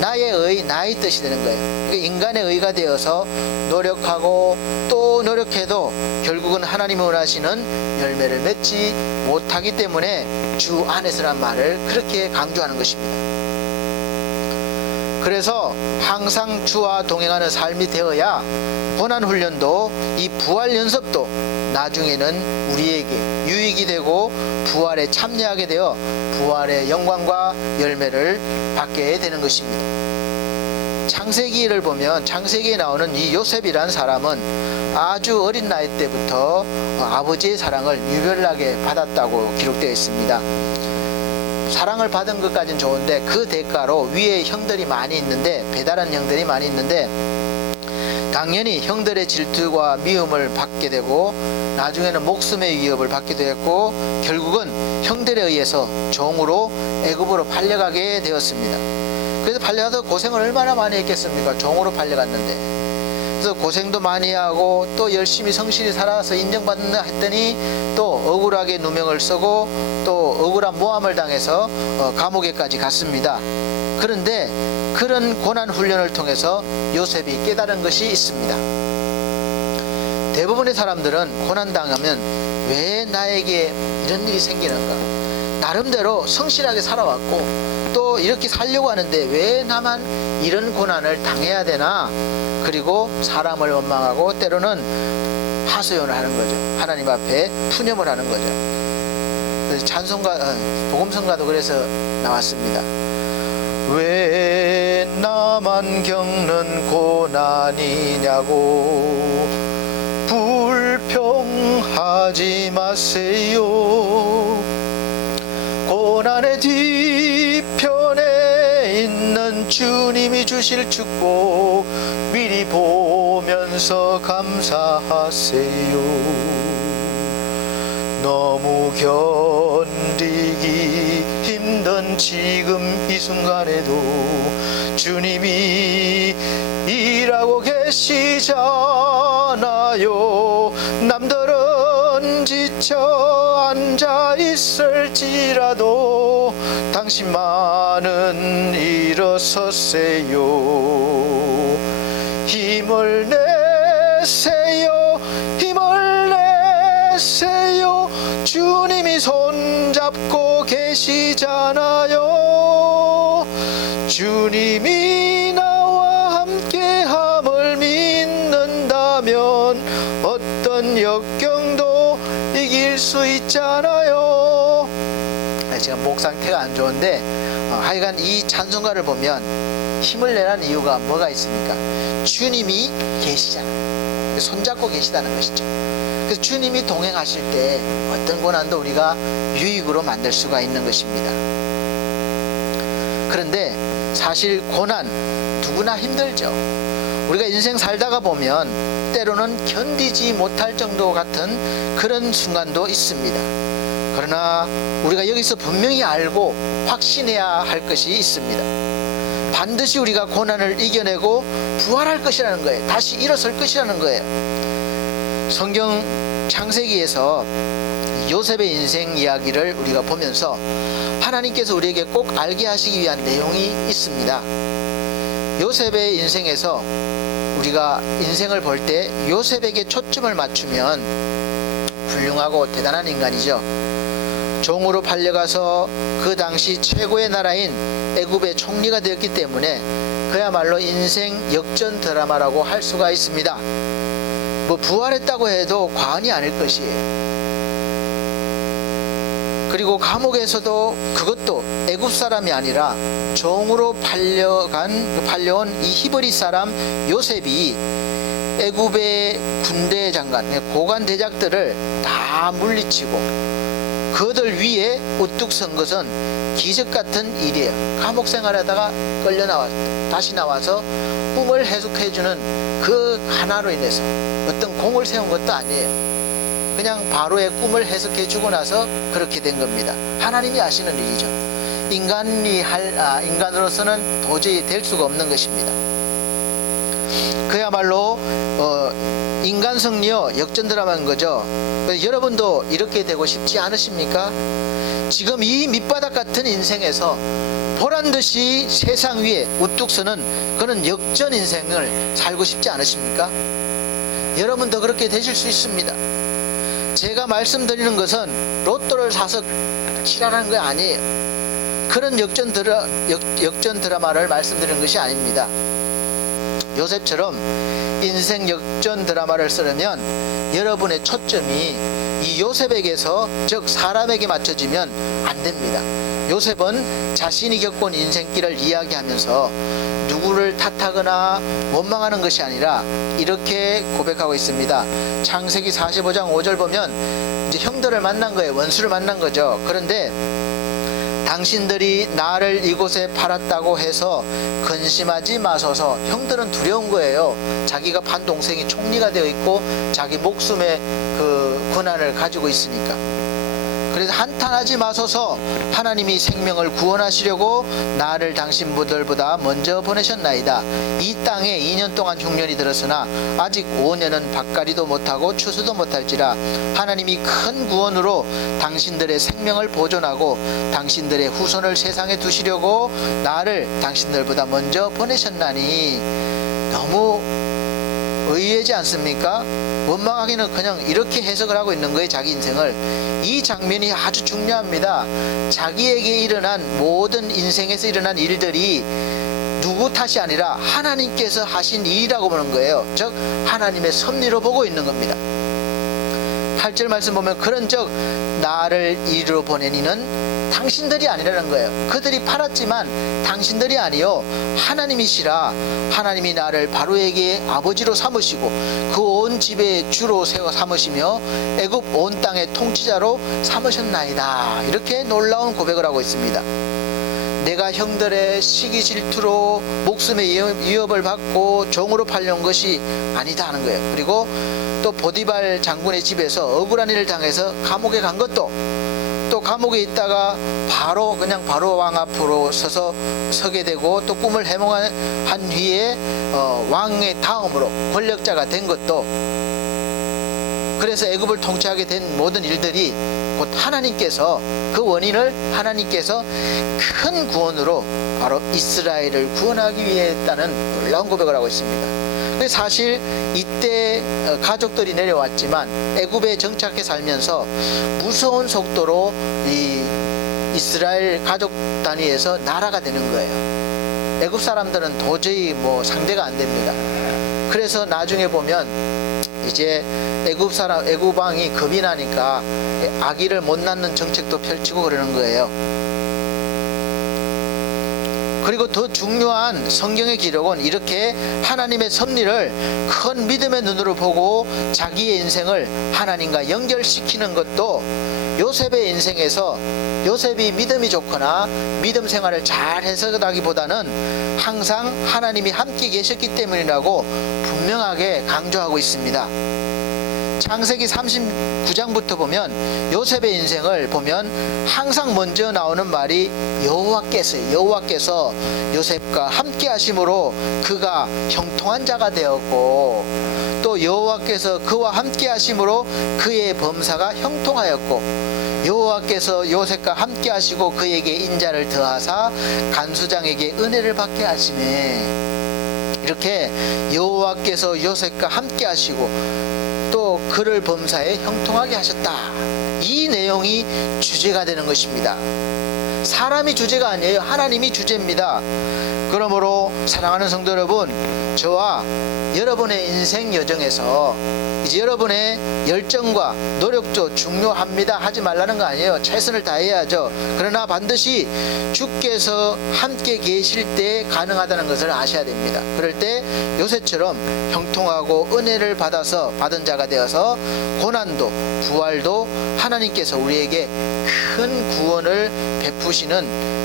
나의 의, 나의 뜻이 되는 거예요. 그러니까 인간의 의가 되어서 노력하고 또 노력해도 결국은 하나님이 원하시는 열매를 맺지 못하기 때문에 주 안에서란 말을 그렇게 강조하는 것입니다. 그래서 항상 주와 동행하는 삶이 되어야 고난 훈련도, 이 부활 연습도 나중에는 우리에게 유익이 되고 부활에 참여하게 되어 부활의 영광과 열매를 받게 되는 것입니다. 창세기를 보면 창세기에 나오는 이 요셉이라는 사람은 아주 어린 나이 때부터 아버지의 사랑을 유별나게 받았다고 기록되어 있습니다. 사랑을 받은 것까지는 좋은데 그 대가로 위에 형들이 많이 있는데, 배달한 형들이 많이 있는데 당연히 형들의 질투와 미움을 받게 되고 나중에는 목숨의 위협을 받게 되었고 결국은 형들에 의해서 종으로 애굽으로 팔려가게 되었습니다. 그래서 팔려가서 고생을 얼마나 많이 했겠습니까? 종으로 팔려갔는데. 그래서 고생도 많이 하고 또 열심히 성실히 살아서 인정받는다 했더니 또 억울하게 누명을 쓰고 또 억울한 모함을 당해서 감옥에까지 갔습니다. 그런데 그런 고난 훈련을 통해서 요셉이 깨달은 것이 있습니다. 대부분의 사람들은 고난당하면 왜 나에게 이런 일이 생기는가, 나름대로 성실하게 살아왔고 또 이렇게 살려고 하는데 왜 나만 이런 고난을 당해야 되나, 그리고 사람을 원망하고 때로는 하소연을 하는 거죠. 하나님 앞에 푸념을 하는 거죠. 그래서 찬송가, 복음성가도 그래서 나왔습니다. 왜 나만 겪는 고난이냐고 불평하지 마세요. 고난의 뒤편에 있는 주님이 주실 축복 미리 보면서 감사하세요. 너무 견디기 힘든 지금 이 순간에도 주님이 일하고 계시잖아요. 남들은 지쳐 앉아 있을지라도 당신만은 일어서세요. 힘을 내세요. 힘을 내세요. 주님이 손잡고 계시잖아요. 주님이 나와 함께함을 믿는다면 어떤 역경도 이길 수 있잖아요. 제가 목 상태가 안 좋은데 하여간 이 찬송가를 보면 힘을 내라는 이유가 뭐가 있습니까? 주님이 계시잖아요. 손잡고 계시다는 것이죠. 그래서 주님이 동행하실 때 어떤 고난도 우리가 유익으로 만들 수가 있는 것입니다. 그런데 사실 고난 누구나 힘들죠. 우리가 인생 살다가 보면 때로는 견디지 못할 정도 같은 그런 순간도 있습니다. 그러나 우리가 여기서 분명히 알고 확신해야 할 것이 있습니다. 반드시 우리가 고난을 이겨내고 부활할 것이라는 거예요. 다시 일어설 것이라는 거예요. 성경 창세기에서 요셉의 인생 이야기를 우리가 보면서 하나님께서 우리에게 꼭 알게 하시기 위한 내용이 있습니다. 요셉의 인생에서 우리가 인생을 볼 때 요셉에게 초점을 맞추면 훌륭하고 대단한 인간이죠. 종으로 팔려가서 그 당시 최고의 나라인 애굽의 총리가 되었기 때문에 그야말로 인생 역전 드라마라고 할 수가 있습니다. 뭐 부활했다고 해도 과언이 아닐 것이에요. 그리고 감옥에서도 그것도 애굽 사람이 아니라 종으로 팔려온 이 히브리 사람 요셉이 애굽의 군대 장관, 고관 대작들을 다 물리치고 그들 위에 우뚝 선 것은 기적 같은 일이에요. 감옥 생활하다가 끌려 다시 나와서 꿈을 해석해주는 그 하나로 인해서 어떤 공을 세운 것도 아니에요. 그냥 바로의 꿈을 해석해 주고 나서 그렇게 된 겁니다. 하나님이 아시는 일이죠. 인간으로서는 도저히 될 수가 없는 것입니다. 그야말로 인간 승리요 역전 드라마인 거죠. 여러분도 이렇게 되고 싶지 않으십니까? 지금 이 밑바닥 같은 인생에서 보란듯이 세상 위에 우뚝 서는 그런 역전 인생을 살고 싶지 않으십니까? 여러분도 그렇게 되실 수 있습니다. 제가 말씀드리는 것은 로또를 사서 치라는 거 아니에요. 그런 역전 드라마를 말씀드리는 것이 아닙니다. 요셉처럼 인생 역전 드라마를 쓰려면 여러분의 초점이 이 요셉에게서, 즉 사람에게 맞춰지면 안 됩니다. 요셉은 자신이 겪은 인생길을 이야기하면서 누구를 탓하거나 원망하는 것이 아니라 이렇게 고백하고 있습니다. 창세기 45장 5절 보면 이제 형들을 만난 거예요. 원수를 만난 거죠. 그런데 당신들이 나를 이곳에 팔았다고 해서 근심하지 마소서. 형들은 두려운 거예요. 자기가 반 동생이 총리가 되어 있고 자기 목숨의 그 권한을 가지고 있으니까. 그래서 한탄하지 마소서. 하나님이 생명을 구원하시려고 나를 당신 분들보다 먼저 보내셨나이다. 이 땅에 2년 동안 흉년이 들었으나 아직 5년은 밭갈이도 못하고 추수도 못할지라 하나님이 큰 구원으로 당신들의 생명을 보존하고 당신들의 후손을 세상에 두시려고 나를 당신들보다 먼저 보내셨나니. 너무 의외지 않습니까? 원망하기는 그냥 이렇게 해석을 하고 있는 거예요. 자기 인생을. 이 장면이 아주 중요합니다. 자기에게 일어난 모든 인생에서 일어난 일들이 누구 탓이 아니라 하나님께서 하신 일이라고 보는 거예요. 즉 하나님의 섭리로 보고 있는 겁니다. 8절 말씀 보면 그런즉 나를 이리로 보낸 이는 당신들이 아니라는 거예요. 그들이 팔았지만 당신들이 아니요 하나님이시라. 하나님이 나를 바로에게 아버지로 삼으시고 그 온 집의 주로 세워 삼으시며 애굽 온 땅의 통치자로 삼으셨나이다. 이렇게 놀라운 고백을 하고 있습니다. 내가 형들의 시기 질투로 목숨의 위협을 받고 종으로 팔려온 것이 아니다 하는 거예요. 그리고 또 보디발 장군의 집에서 억울한 일을 당해서 감옥에 간 것도, 또 감옥에 있다가 바로 왕 앞으로 서게 되고 또 꿈을 해몽한 뒤에 왕의 다음으로 권력자가 된 것도, 그래서 애굽을 통치하게 된 모든 일들이 곧 하나님께서 그 원인을 하나님께서 큰 구원으로 바로 이스라엘을 구원하기 위해 했다는 놀라운 고백을 하고 있습니다. 사실 이때 가족들이 내려왔지만 애굽에 정착해 살면서 무서운 속도로 이 이스라엘 가족 단위에서 나라가 되는 거예요. 애굽 사람들은 도저히 상대가 안 됩니다. 그래서 나중에 보면 이제 애굽 왕이 겁이 나니까 아기를 못 낳는 정책도 펼치고 그러는 거예요. 그리고 더 중요한 성경의 기록은 이렇게 하나님의 섭리를 큰 믿음의 눈으로 보고 자기의 인생을 하나님과 연결시키는 것도 요셉의 인생에서 요셉이 믿음이 좋거나 믿음 생활을 잘 해서라기보다는 항상 하나님이 함께 계셨기 때문이라고 분명하게 강조하고 있습니다. 창세기 39장부터 보면 요셉의 인생을 보면 항상 먼저 나오는 말이 여호와께서 요셉과 함께 하심으로 그가 형통한 자가 되었고, 또 여호와께서 그와 함께 하심으로 그의 범사가 형통하였고, 여호와께서 요셉과 함께 하시고 그에게 인자를 더하사 간수장에게 은혜를 받게 하시매. 이렇게 여호와께서 요셉과 함께 하시고 또 그를 범사에 형통하게 하셨다. 이 내용이 주제가 되는 것입니다. 사람이 주제가 아니에요. 하나님이 주제입니다. 그러므로 사랑하는 성도 여러분, 저와 여러분의 인생 여정에서 이제 여러분의 열정과 노력도 중요합니다. 하지 말라는 거 아니에요. 최선을 다해야죠. 그러나 반드시 주께서 함께 계실 때 가능하다는 것을 아셔야 됩니다. 그럴 때 요셉처럼 형통하고 은혜를 받은 자가 되어서 고난도 부활도 하나님께서 우리에게 큰 구원을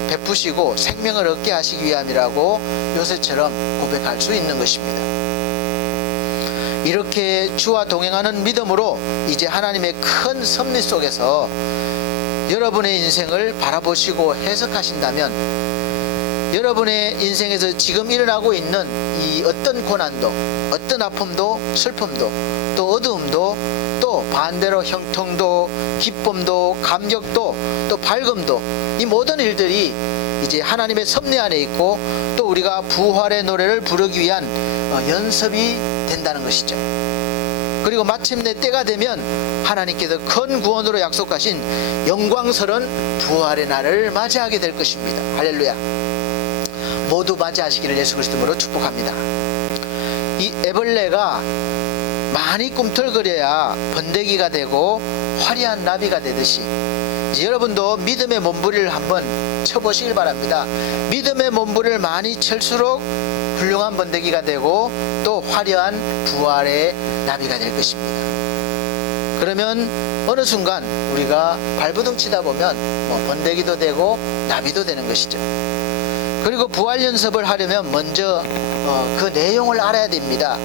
베푸시고 생명을 얻게 하시기 위함이라고 요셉처럼 고백할 수 있는 것입니다. 이렇게 주와 동행하는 믿음으로 이제 하나님의 큰 섭리 속에서 여러분의 인생을 바라보시고 해석하신다면, 여러분의 인생에서 지금 일어나고 있는 이 어떤 고난도, 어떤 아픔도, 슬픔도, 또 어두움도, 또 반대로 형통도, 기쁨도, 감격도, 또 밝음도, 이 모든 일들이 이제 하나님의 섭리 안에 있고, 또 우리가 부활의 노래를 부르기 위한 연습이 된다는 것이죠. 그리고 마침내 때가 되면 하나님께서 큰 구원으로 약속하신 영광스러운 부활의 날을 맞이하게 될 것입니다. 할렐루야. 모두 맞이하시기를 예수 그리스도로 축복합니다. 이 애벌레가 많이 꿈틀거려야 번데기가 되고 화려한 나비가 되듯이, 이제 여러분도 믿음의 몸부림을 한번 쳐보시길 바랍니다. 믿음의 몸부림을 많이 칠수록 훌륭한 번데기가 되고 또 화려한 부활의 나비가 될 것입니다. 그러면 어느 순간 우리가 발버둥 치다 보면 번데기도 되고 나비도 되는 것이죠. 그리고 부활 연습을 하려면 먼저 그 내용을 알아야 됩니다.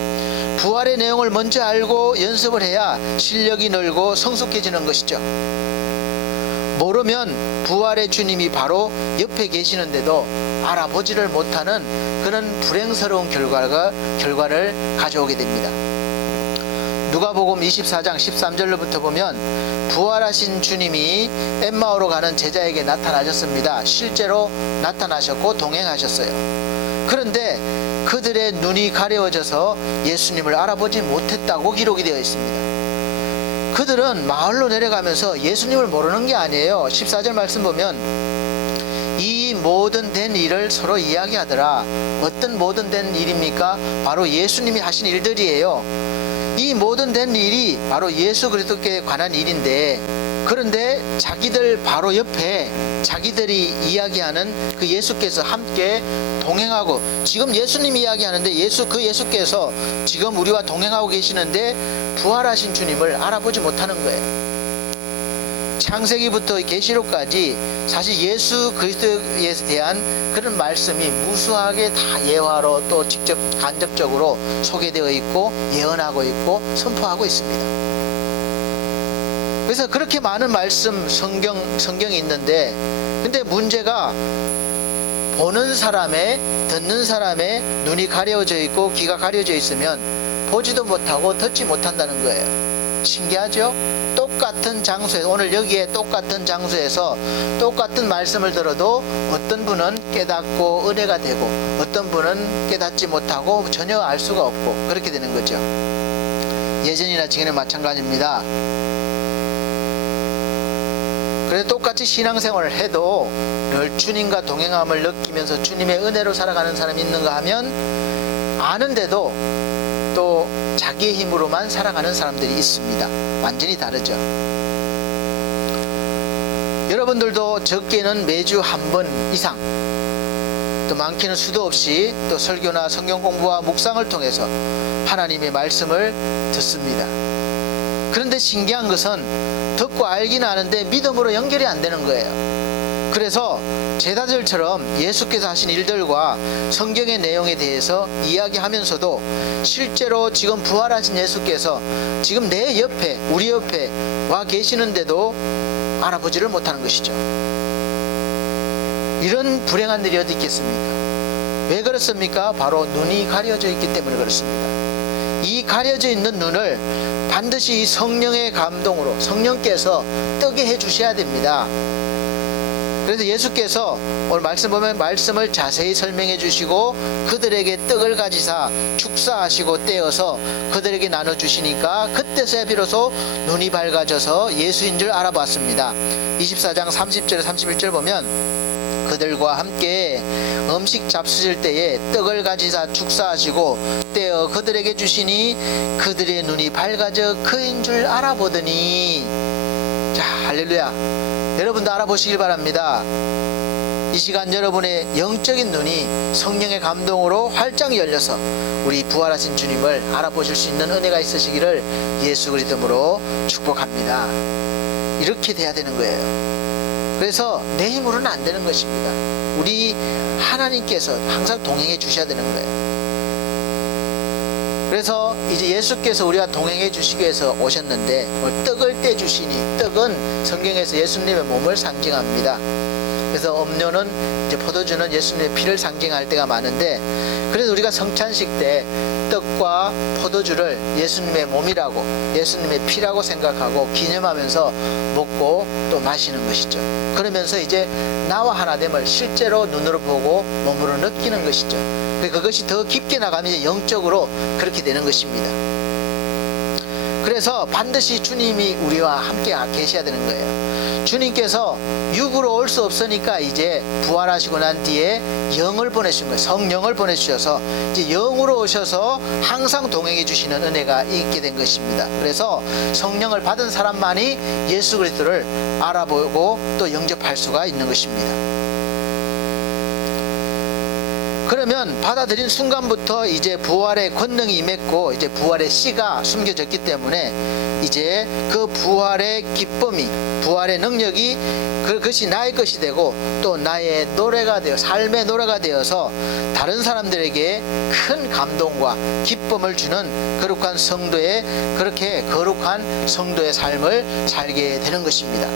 부활의 내용을 먼저 알고 연습을 해야 실력이 늘고 성숙해지는 것이죠. 모르면 부활의 주님이 바로 옆에 계시는데도 알아보지를 못하는 그런 불행스러운 결과를 가져오게 됩니다. 누가복음 24장 13절로부터 보면 부활하신 주님이 엠마오로 가는 제자에게 나타나셨습니다. 실제로 나타나셨고 동행하셨어요. 그런데 그들의 눈이 가려워져서 예수님을 알아보지 못했다고 기록이 되어 있습니다. 그들은 마을로 내려가면서 예수님을 모르는 게 아니에요. 14절 말씀 보면 이 모든 된 일을 서로 이야기하더라. 어떤 모든 된 일입니까? 바로 예수님이 하신 일들이에요. 이 모든 된 일이 바로 예수 그리스도께 관한 일인데, 그런데 자기들 바로 옆에 자기들이 이야기하는 그 예수께서 함께 동행하고, 지금 예수님이 이야기하는데 예수께서 지금 우리와 동행하고 계시는데 부활하신 주님을 알아보지 못하는 거예요. 창세기부터 계시록까지 사실 예수 그리스도에 대한 그런 말씀이 무수하게 다 예화로 또 직접 간접적으로 소개되어 있고 예언하고 있고 선포하고 있습니다. 그래서 그렇게 많은 말씀 성경이 있는데, 근데 문제가 보는 사람의, 듣는 사람의 눈이 가려져 있고 귀가 가려져 있으면 보지도 못하고 듣지 못한다는 거예요. 신기하죠? 똑같은 장소에서, 오늘 여기에 똑같은 장소에서 똑같은 말씀을 들어도 어떤 분은 깨닫고 은혜가 되고 어떤 분은 깨닫지 못하고 전혀 알 수가 없고 그렇게 되는 거죠. 예전이나 지금이나 마찬가지입니다. 그래서 똑같이 신앙생활을 해도 늘 주님과 동행함을 느끼면서 주님의 은혜로 살아가는 사람이 있는가 하면 아는데도 또 자기의 힘으로만 살아가는 사람들이 있습니다. 완전히 다르죠. 여러분들도 적게는 매주 한 번 이상, 또 많게는 수도 없이 또 설교나 성경 공부와 묵상을 통해서 하나님의 말씀을 듣습니다. 그런데 신기한 것은 듣고 알기는 아는데 믿음으로 연결이 안 되는 거예요. 그래서 제자들처럼 예수께서 하신 일들과 성경의 내용에 대해서 이야기하면서도 실제로 지금 부활하신 예수께서 지금 내 옆에, 우리 옆에 와 계시는데도 알아보지를 못하는 것이죠. 이런 불행한 일이 어디 있겠습니까? 왜 그렇습니까? 바로 눈이 가려져 있기 때문에 그렇습니다. 이 가려져 있는 눈을 반드시 성령의 감동으로 성령께서 뜨게 해 주셔야 됩니다. 그래서 예수께서 오늘 말씀 보면 말씀을 자세히 설명해 주시고 그들에게 떡을 가지사 축사하시고 떼어서 그들에게 나눠 주시니까 그때서야 비로소 눈이 밝아져서 예수인 줄 알아봤습니다. 24장 30절 31절 보면 그들과 함께 음식 잡수실 때에 떡을 가지사 축사하시고 떼어 그들에게 주시니 그들의 눈이 밝아져 그인 줄 알아보더니, 자, 할렐루야. 여러분도 알아보시길 바랍니다. 이 시간 여러분의 영적인 눈이 성령의 감동으로 활짝 열려서 우리 부활하신 주님을 알아보실 수 있는 은혜가 있으시기를 예수 그리스도로 축복합니다. 이렇게 돼야 되는 거예요. 그래서 내 힘으로는 안 되는 것입니다. 우리 하나님께서 항상 동행해 주셔야 되는 거예요. 그래서 이제 예수께서 우리와 동행해 주시기 위해서 오셨는데 떡을 떼 주시니, 떡은 성경에서 예수님의 몸을 상징합니다. 그래서 음료는 이제 포도주는 예수님의 피를 상징할 때가 많은데, 그래서 우리가 성찬식 때 떡과 포도주를 예수님의 몸이라고 예수님의 피라고 생각하고 기념하면서 먹고 또 마시는 것이죠. 그러면서 이제 나와 하나됨을 실제로 눈으로 보고 몸으로 느끼는 것이죠. 그것이 더 깊게 나가면 이제 영적으로 그렇게 되는 것입니다. 그래서 반드시 주님이 우리와 함께 계셔야 되는 거예요. 주님께서 육으로 올 수 없으니까 이제 부활하시고 난 뒤에 영을 보내신 거예요. 성령을 보내주셔서 이제 영으로 오셔서 항상 동행해 주시는 은혜가 있게 된 것입니다. 그래서 성령을 받은 사람만이 예수 그리스도를 알아보고 또 영접할 수가 있는 것입니다. 그러면 받아들인 순간부터 이제 부활의 권능이 임했고 이제 부활의 씨가 숨겨졌기 때문에 이제 그 부활의 기쁨이, 부활의 능력이 그것이 나의 것이 되고 또 나의 노래가 되어, 삶의 노래가 되어서 다른 사람들에게 큰 감동과 기쁨을 주는 거룩한 성도의, 그렇게 거룩한 성도의 삶을 살게 되는 것입니다.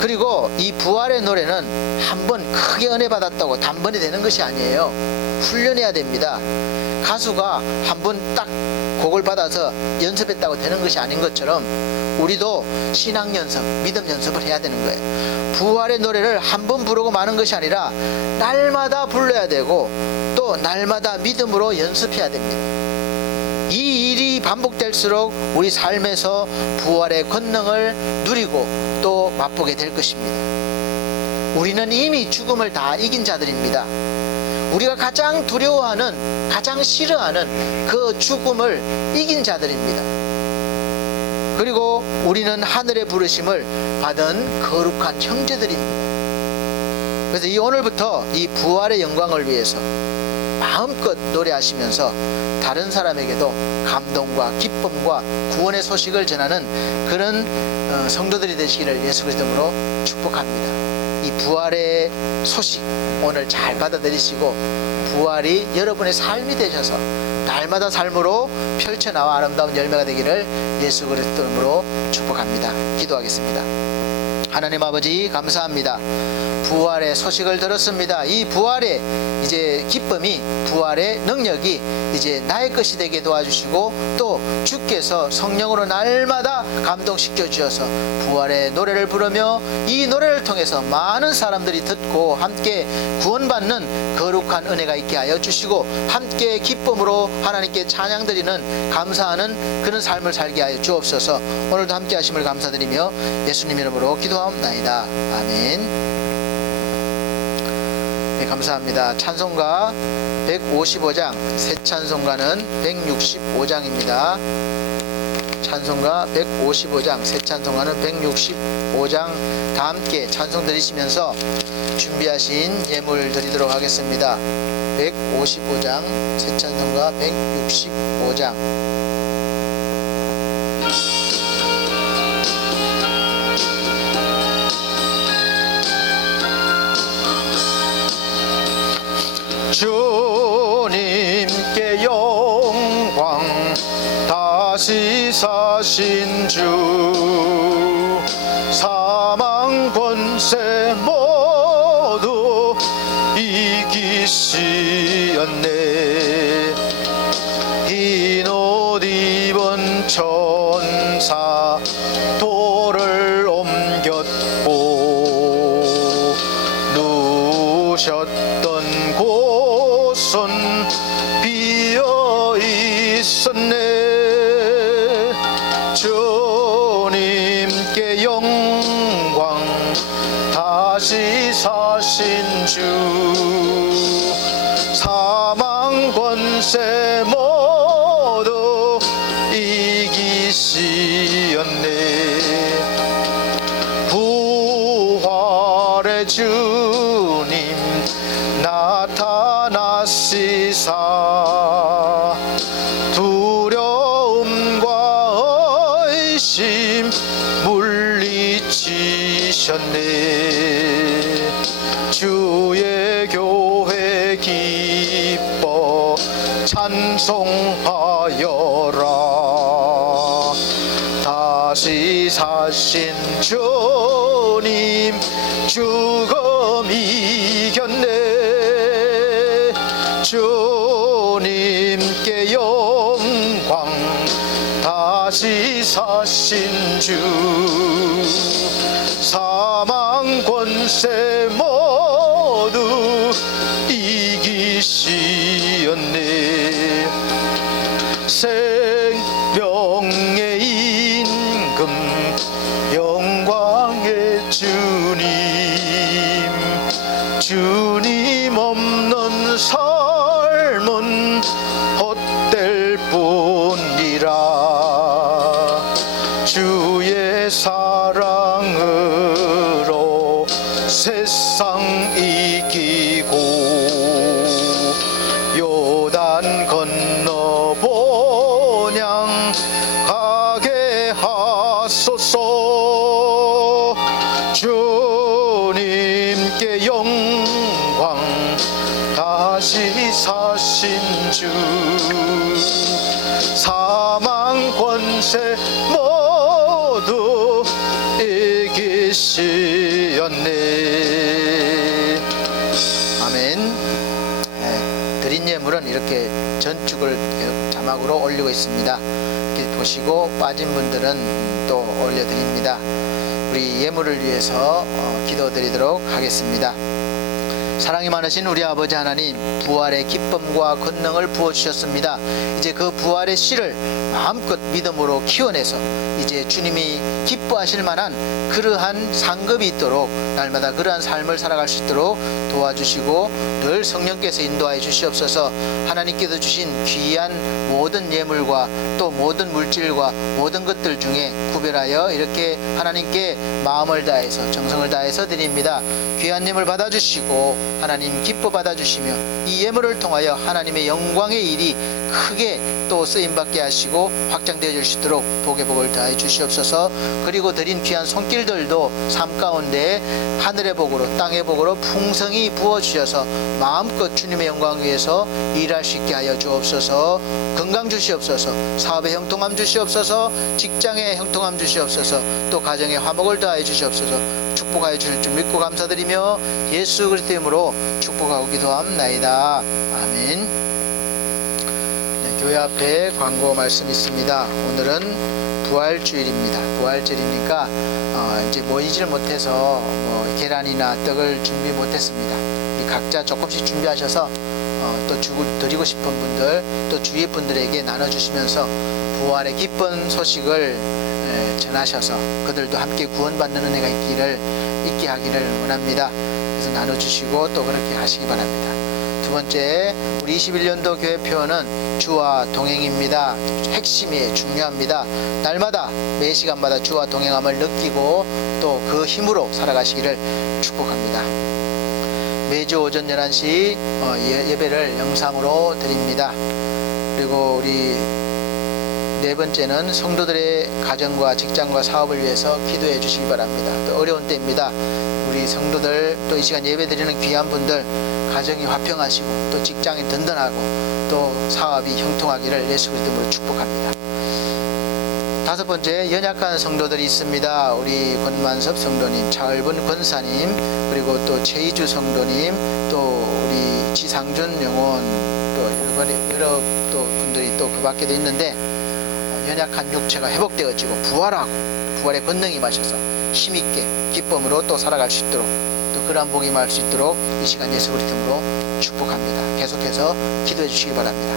그리고 이 부활의 노래는 한 번 크게 은혜 받았다고 단번에 되는 것이 아니에요. 훈련해야 됩니다. 가수가 한 번 딱 곡을 받아서 연습했다고 되는 것이 아닌 것처럼 우리도 신앙 연습, 믿음 연습을 해야 되는 거예요. 부활의 노래를 한 번 부르고 마는 것이 아니라 날마다 불러야 되고 또 날마다 믿음으로 연습해야 됩니다. 이 일이 반복될수록 우리 삶에서 부활의 권능을 누리고 또 맛보게 될 것입니다. 우리는 이미 죽음을 다 이긴 자들입니다. 우리가 가장 두려워하는, 가장 싫어하는 그 죽음을 이긴 자들입니다. 그리고 우리는 하늘의 부르심을 받은 거룩한 형제들입니다. 그래서 이 오늘부터 이 부활의 영광을 위해서 마음껏 노래하시면서 다른 사람에게도 감동과 기쁨과 구원의 소식을 전하는 그런 성도들이 되시기를 예수 그리스도로 축복합니다. 이 부활의 소식 오늘 잘 받아들이시고 부활이 여러분의 삶이 되셔서 날마다 삶으로 펼쳐나와 아름다운 열매가 되기를 예수 그리스도로 축복합니다. 기도하겠습니다. 하나님 아버지 감사합니다. 부활의 소식을 들었습니다. 이 부활의 이제 기쁨이, 부활의 능력이 이제 나의 것이 되게 도와주시고 또 주께서 성령으로 날마다 감동시켜 주셔서 부활의 노래를 부르며 이 노래를 통해서 많은 사람들이 듣고 함께 구원받는 거룩한 은혜가 있게 하여 주시고 함께 기쁨으로 하나님께 찬양드리는 감사하는 그런 삶을 살게 하여 주옵소서. 오늘도 함께 하심을 감사드리며 예수님 이름으로 기도하옵나이다. 아멘. 네, 감사합니다. 찬송가 155장, 새 찬송가는 165장입니다. 찬송가 155장, 새 찬송가는 165장 다 함께 찬송 드리시면서 준비하신 예물 드리도록 하겠습니다. 155장, 새 찬송가 165장. 다시 사신 주 사망 권세 모두 이기시었네. 흰 옷 입은 천사 돌을 옮겼고 누우셨던 곳은 비어 있었네. 주님께 영광 다시 사신 주 사망 권세 모두 이기시었네. 부활의 주님 나타나시사 두려움과 의심 물리치셨네. 주의 교회 기뻐 찬송하여라. 다시 사신 주님 죽음 이겼네. 주님께 영광 다시 사신 주 사망 권세 모두 이기시었네. 생명의 임금 영광의 주님 없는 삶은 헛될 뿐이라. 주의 사랑으로 세상 이기고 요단 건너 본향 가게 하소서. 주님께 영광 다시 사신 주 사망 권세 모두 이기시었네. 아멘. 드린 예물은 이렇게 전축을 자막으로 올리고 있습니다. 이렇게 보시고 빠진 분들은 또 올려드립니다. 우리 예물을 위해서 기도드리도록 하겠습니다. 사랑이 많으신 우리 아버지 하나님, 부활의 기쁨과 권능을 부어주셨습니다. 이제 그 부활의 씨를 마음껏 믿음으로 키워내서 이제 주님이 기뻐하실 만한 그러한 상급이 있도록 날마다 그러한 삶을 살아갈 수 있도록 도와주시고 늘 성령께서 인도하여 주시옵소서. 하나님께서 주신 귀한 모든 예물과 또 모든 물질과 모든 것들 중에 구별하여 이렇게 하나님께 마음을 다해서 정성을 다해서 드립니다. 귀한 예물 받아주시고 하나님 기뻐 받아주시며 이 예물을 통하여 하나님의 영광의 일이 크게 또 쓰임받게 하시고 확장되어 줄 수 있도록 복의 복을 다해 주시옵소서. 그리고 드린 귀한 손길들도 삶 가운데 하늘의 복으로 땅의 복으로 풍성히 부어주셔서 마음껏 주님의 영광 위해서 일할 수 있게 하여 주옵소서. 건강 주시옵소서. 사업의 형통함 주시옵소서. 직장의 형통함 주시옵소서. 또 가정의 화목을 다해 주시옵소서. 축복하여 주실 줄 믿고 감사드리며 예수 그리스도의 이름으로 축복하고 기도합나이다. 아멘. 교회 앞에 광고 말씀 있습니다. 오늘은 부활주일입니다. 부활절이니까 이제 모이지를 못해서 계란이나 떡을 준비 못했습니다. 각자 조금씩 준비하셔서 또 드리고 싶은 분들 또 주위 분들에게 나눠주시면서 부활의 기쁜 소식을 전하셔서 그들도 함께 구원받는 은혜가 있게 하기를 원합니다. 그래서 나눠주시고 또 그렇게 하시기 바랍니다. 두 번째, 우리 21년도 교회 표어는 주와 동행입니다. 핵심이 중요합니다. 날마다 매 시간마다 주와 동행함을 느끼고 또 그 힘으로 살아가시기를 축복합니다. 매주 오전 11시 예배를 영상으로 드립니다. 그리고 우리 네 번째는 성도들의 가정과 직장과 사업을 위해서 기도해 주시기 바랍니다. 또 어려운 때입니다. 우리 성도들 또 이 시간 예배 드리는 귀한 분들 가정이 화평하시고 또 직장이 든든하고 또 사업이 형통하기를 예수 그리스도 이름으로 축복합니다. 다섯 번째, 연약한 성도들이 있습니다. 우리 권만섭 성도님, 차을분 권사님, 그리고 또 최희주 성도님, 또 우리 지상준 영혼, 또 여러 또 분들이 또 그 밖에도 있는데, 연약한 육체가 회복되어지고 부활하고 부활의 권능이 마셔서 힘있게 기쁨으로 또 살아갈 수 있도록, 또 그러한 복이 임할 수 있도록 이 시간 예수 그리스도 이름으로 축복합니다. 계속해서 기도해 주시기 바랍니다.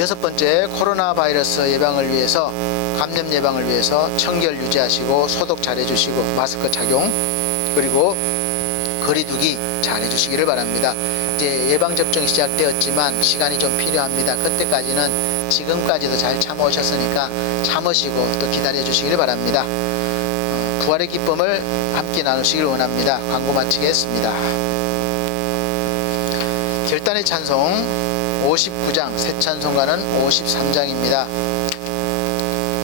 여섯 번째, 코로나 바이러스 예방을 위해서, 감염 예방을 위해서 청결 유지하시고 소독 잘 해주시고 마스크 착용, 그리고 거리두기 잘 해주시기를 바랍니다. 이제 예방접종이 시작되었지만 시간이 좀 필요합니다. 그때까지는 지금까지도 잘 참아오셨으니까 참으시고 또 기다려 주시기를 바랍니다. 부활의 기쁨을 함께 나누시길 원합니다. 광고 마치겠습니다. 결단의 찬송 59장, 새 찬송가는 53장입니다.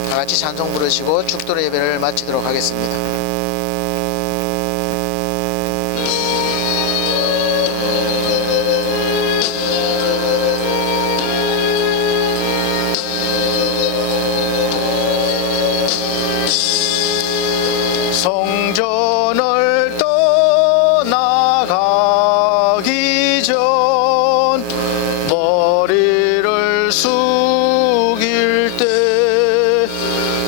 다같이 찬송 부르시고 축도의 예배를 마치도록 하겠습니다. 성전을 떠나가기 전 머리를 숙일 때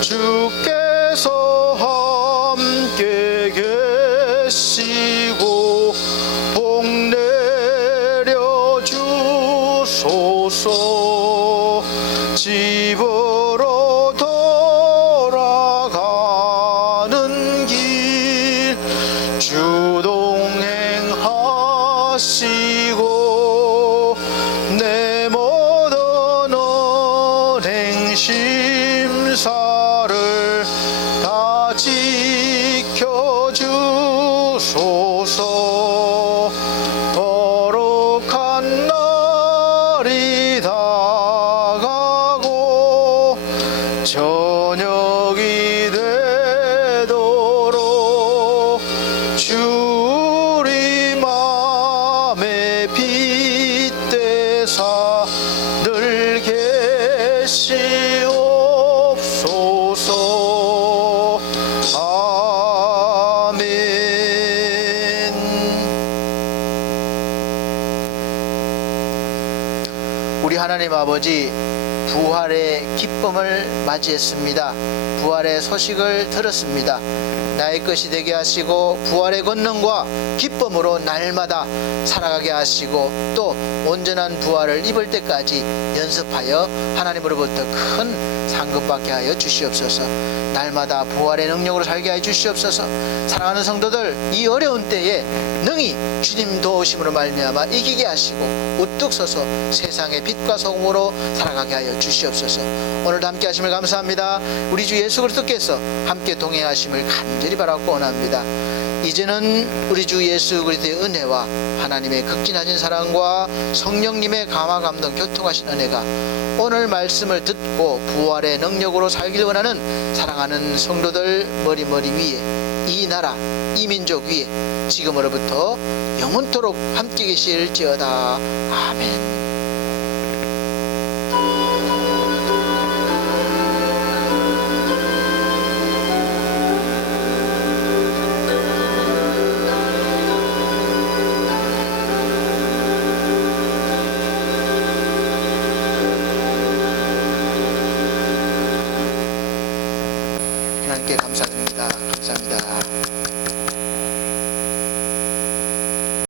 주께서 함께 계시고 복 내려 주소서. 집으로 돌아가는 길 주동행하시고 내 모든 언행 심사를 다 지켜주소서. 거룩한 날이 다가고 저녁이 되도록 주리 맘에 빗대사 늘 계시옵소서. 아멘. 우리 하나님 아버지, 부활의 기쁨을 맞이했습니다. 부활의 소식을 들었습니다. 나의 것이 되게 하시고 부활의 권능과 기쁨으로 날마다 살아가게 하시고 또 온전한 부활을 입을 때까지 연습하여 하나님으로부터 큰 상급받게 하여 주시옵소서. 날마다 부활의 능력으로 살게 하여 주시옵소서. 사랑하는 성도들, 이 어려운 때에 능히 주님 도우심으로 말미암아 이기게 하시고 우뚝 서서 세상의 빛과 소금으로 살아가게 하여 주시옵소서. 오늘도 함께 하심을 감사합니다. 우리 주 예수 그리스도께서 함께 동행하심을 간절히 바라고 원합니다. 이제는 우리 주 예수 그리스도의 은혜와 하나님의 극진하신 사랑과 성령님의 감화 감동 교통하신 은혜가 오늘 말씀을 듣고 부활의 능력으로 살기를 원하는 사랑하는 성도들 머리 위에, 이 나라 이 민족 위에 지금으로부터 영원토록 함께 계실지어다. 아멘. 하나님께 감사드립니다. 감사합니다.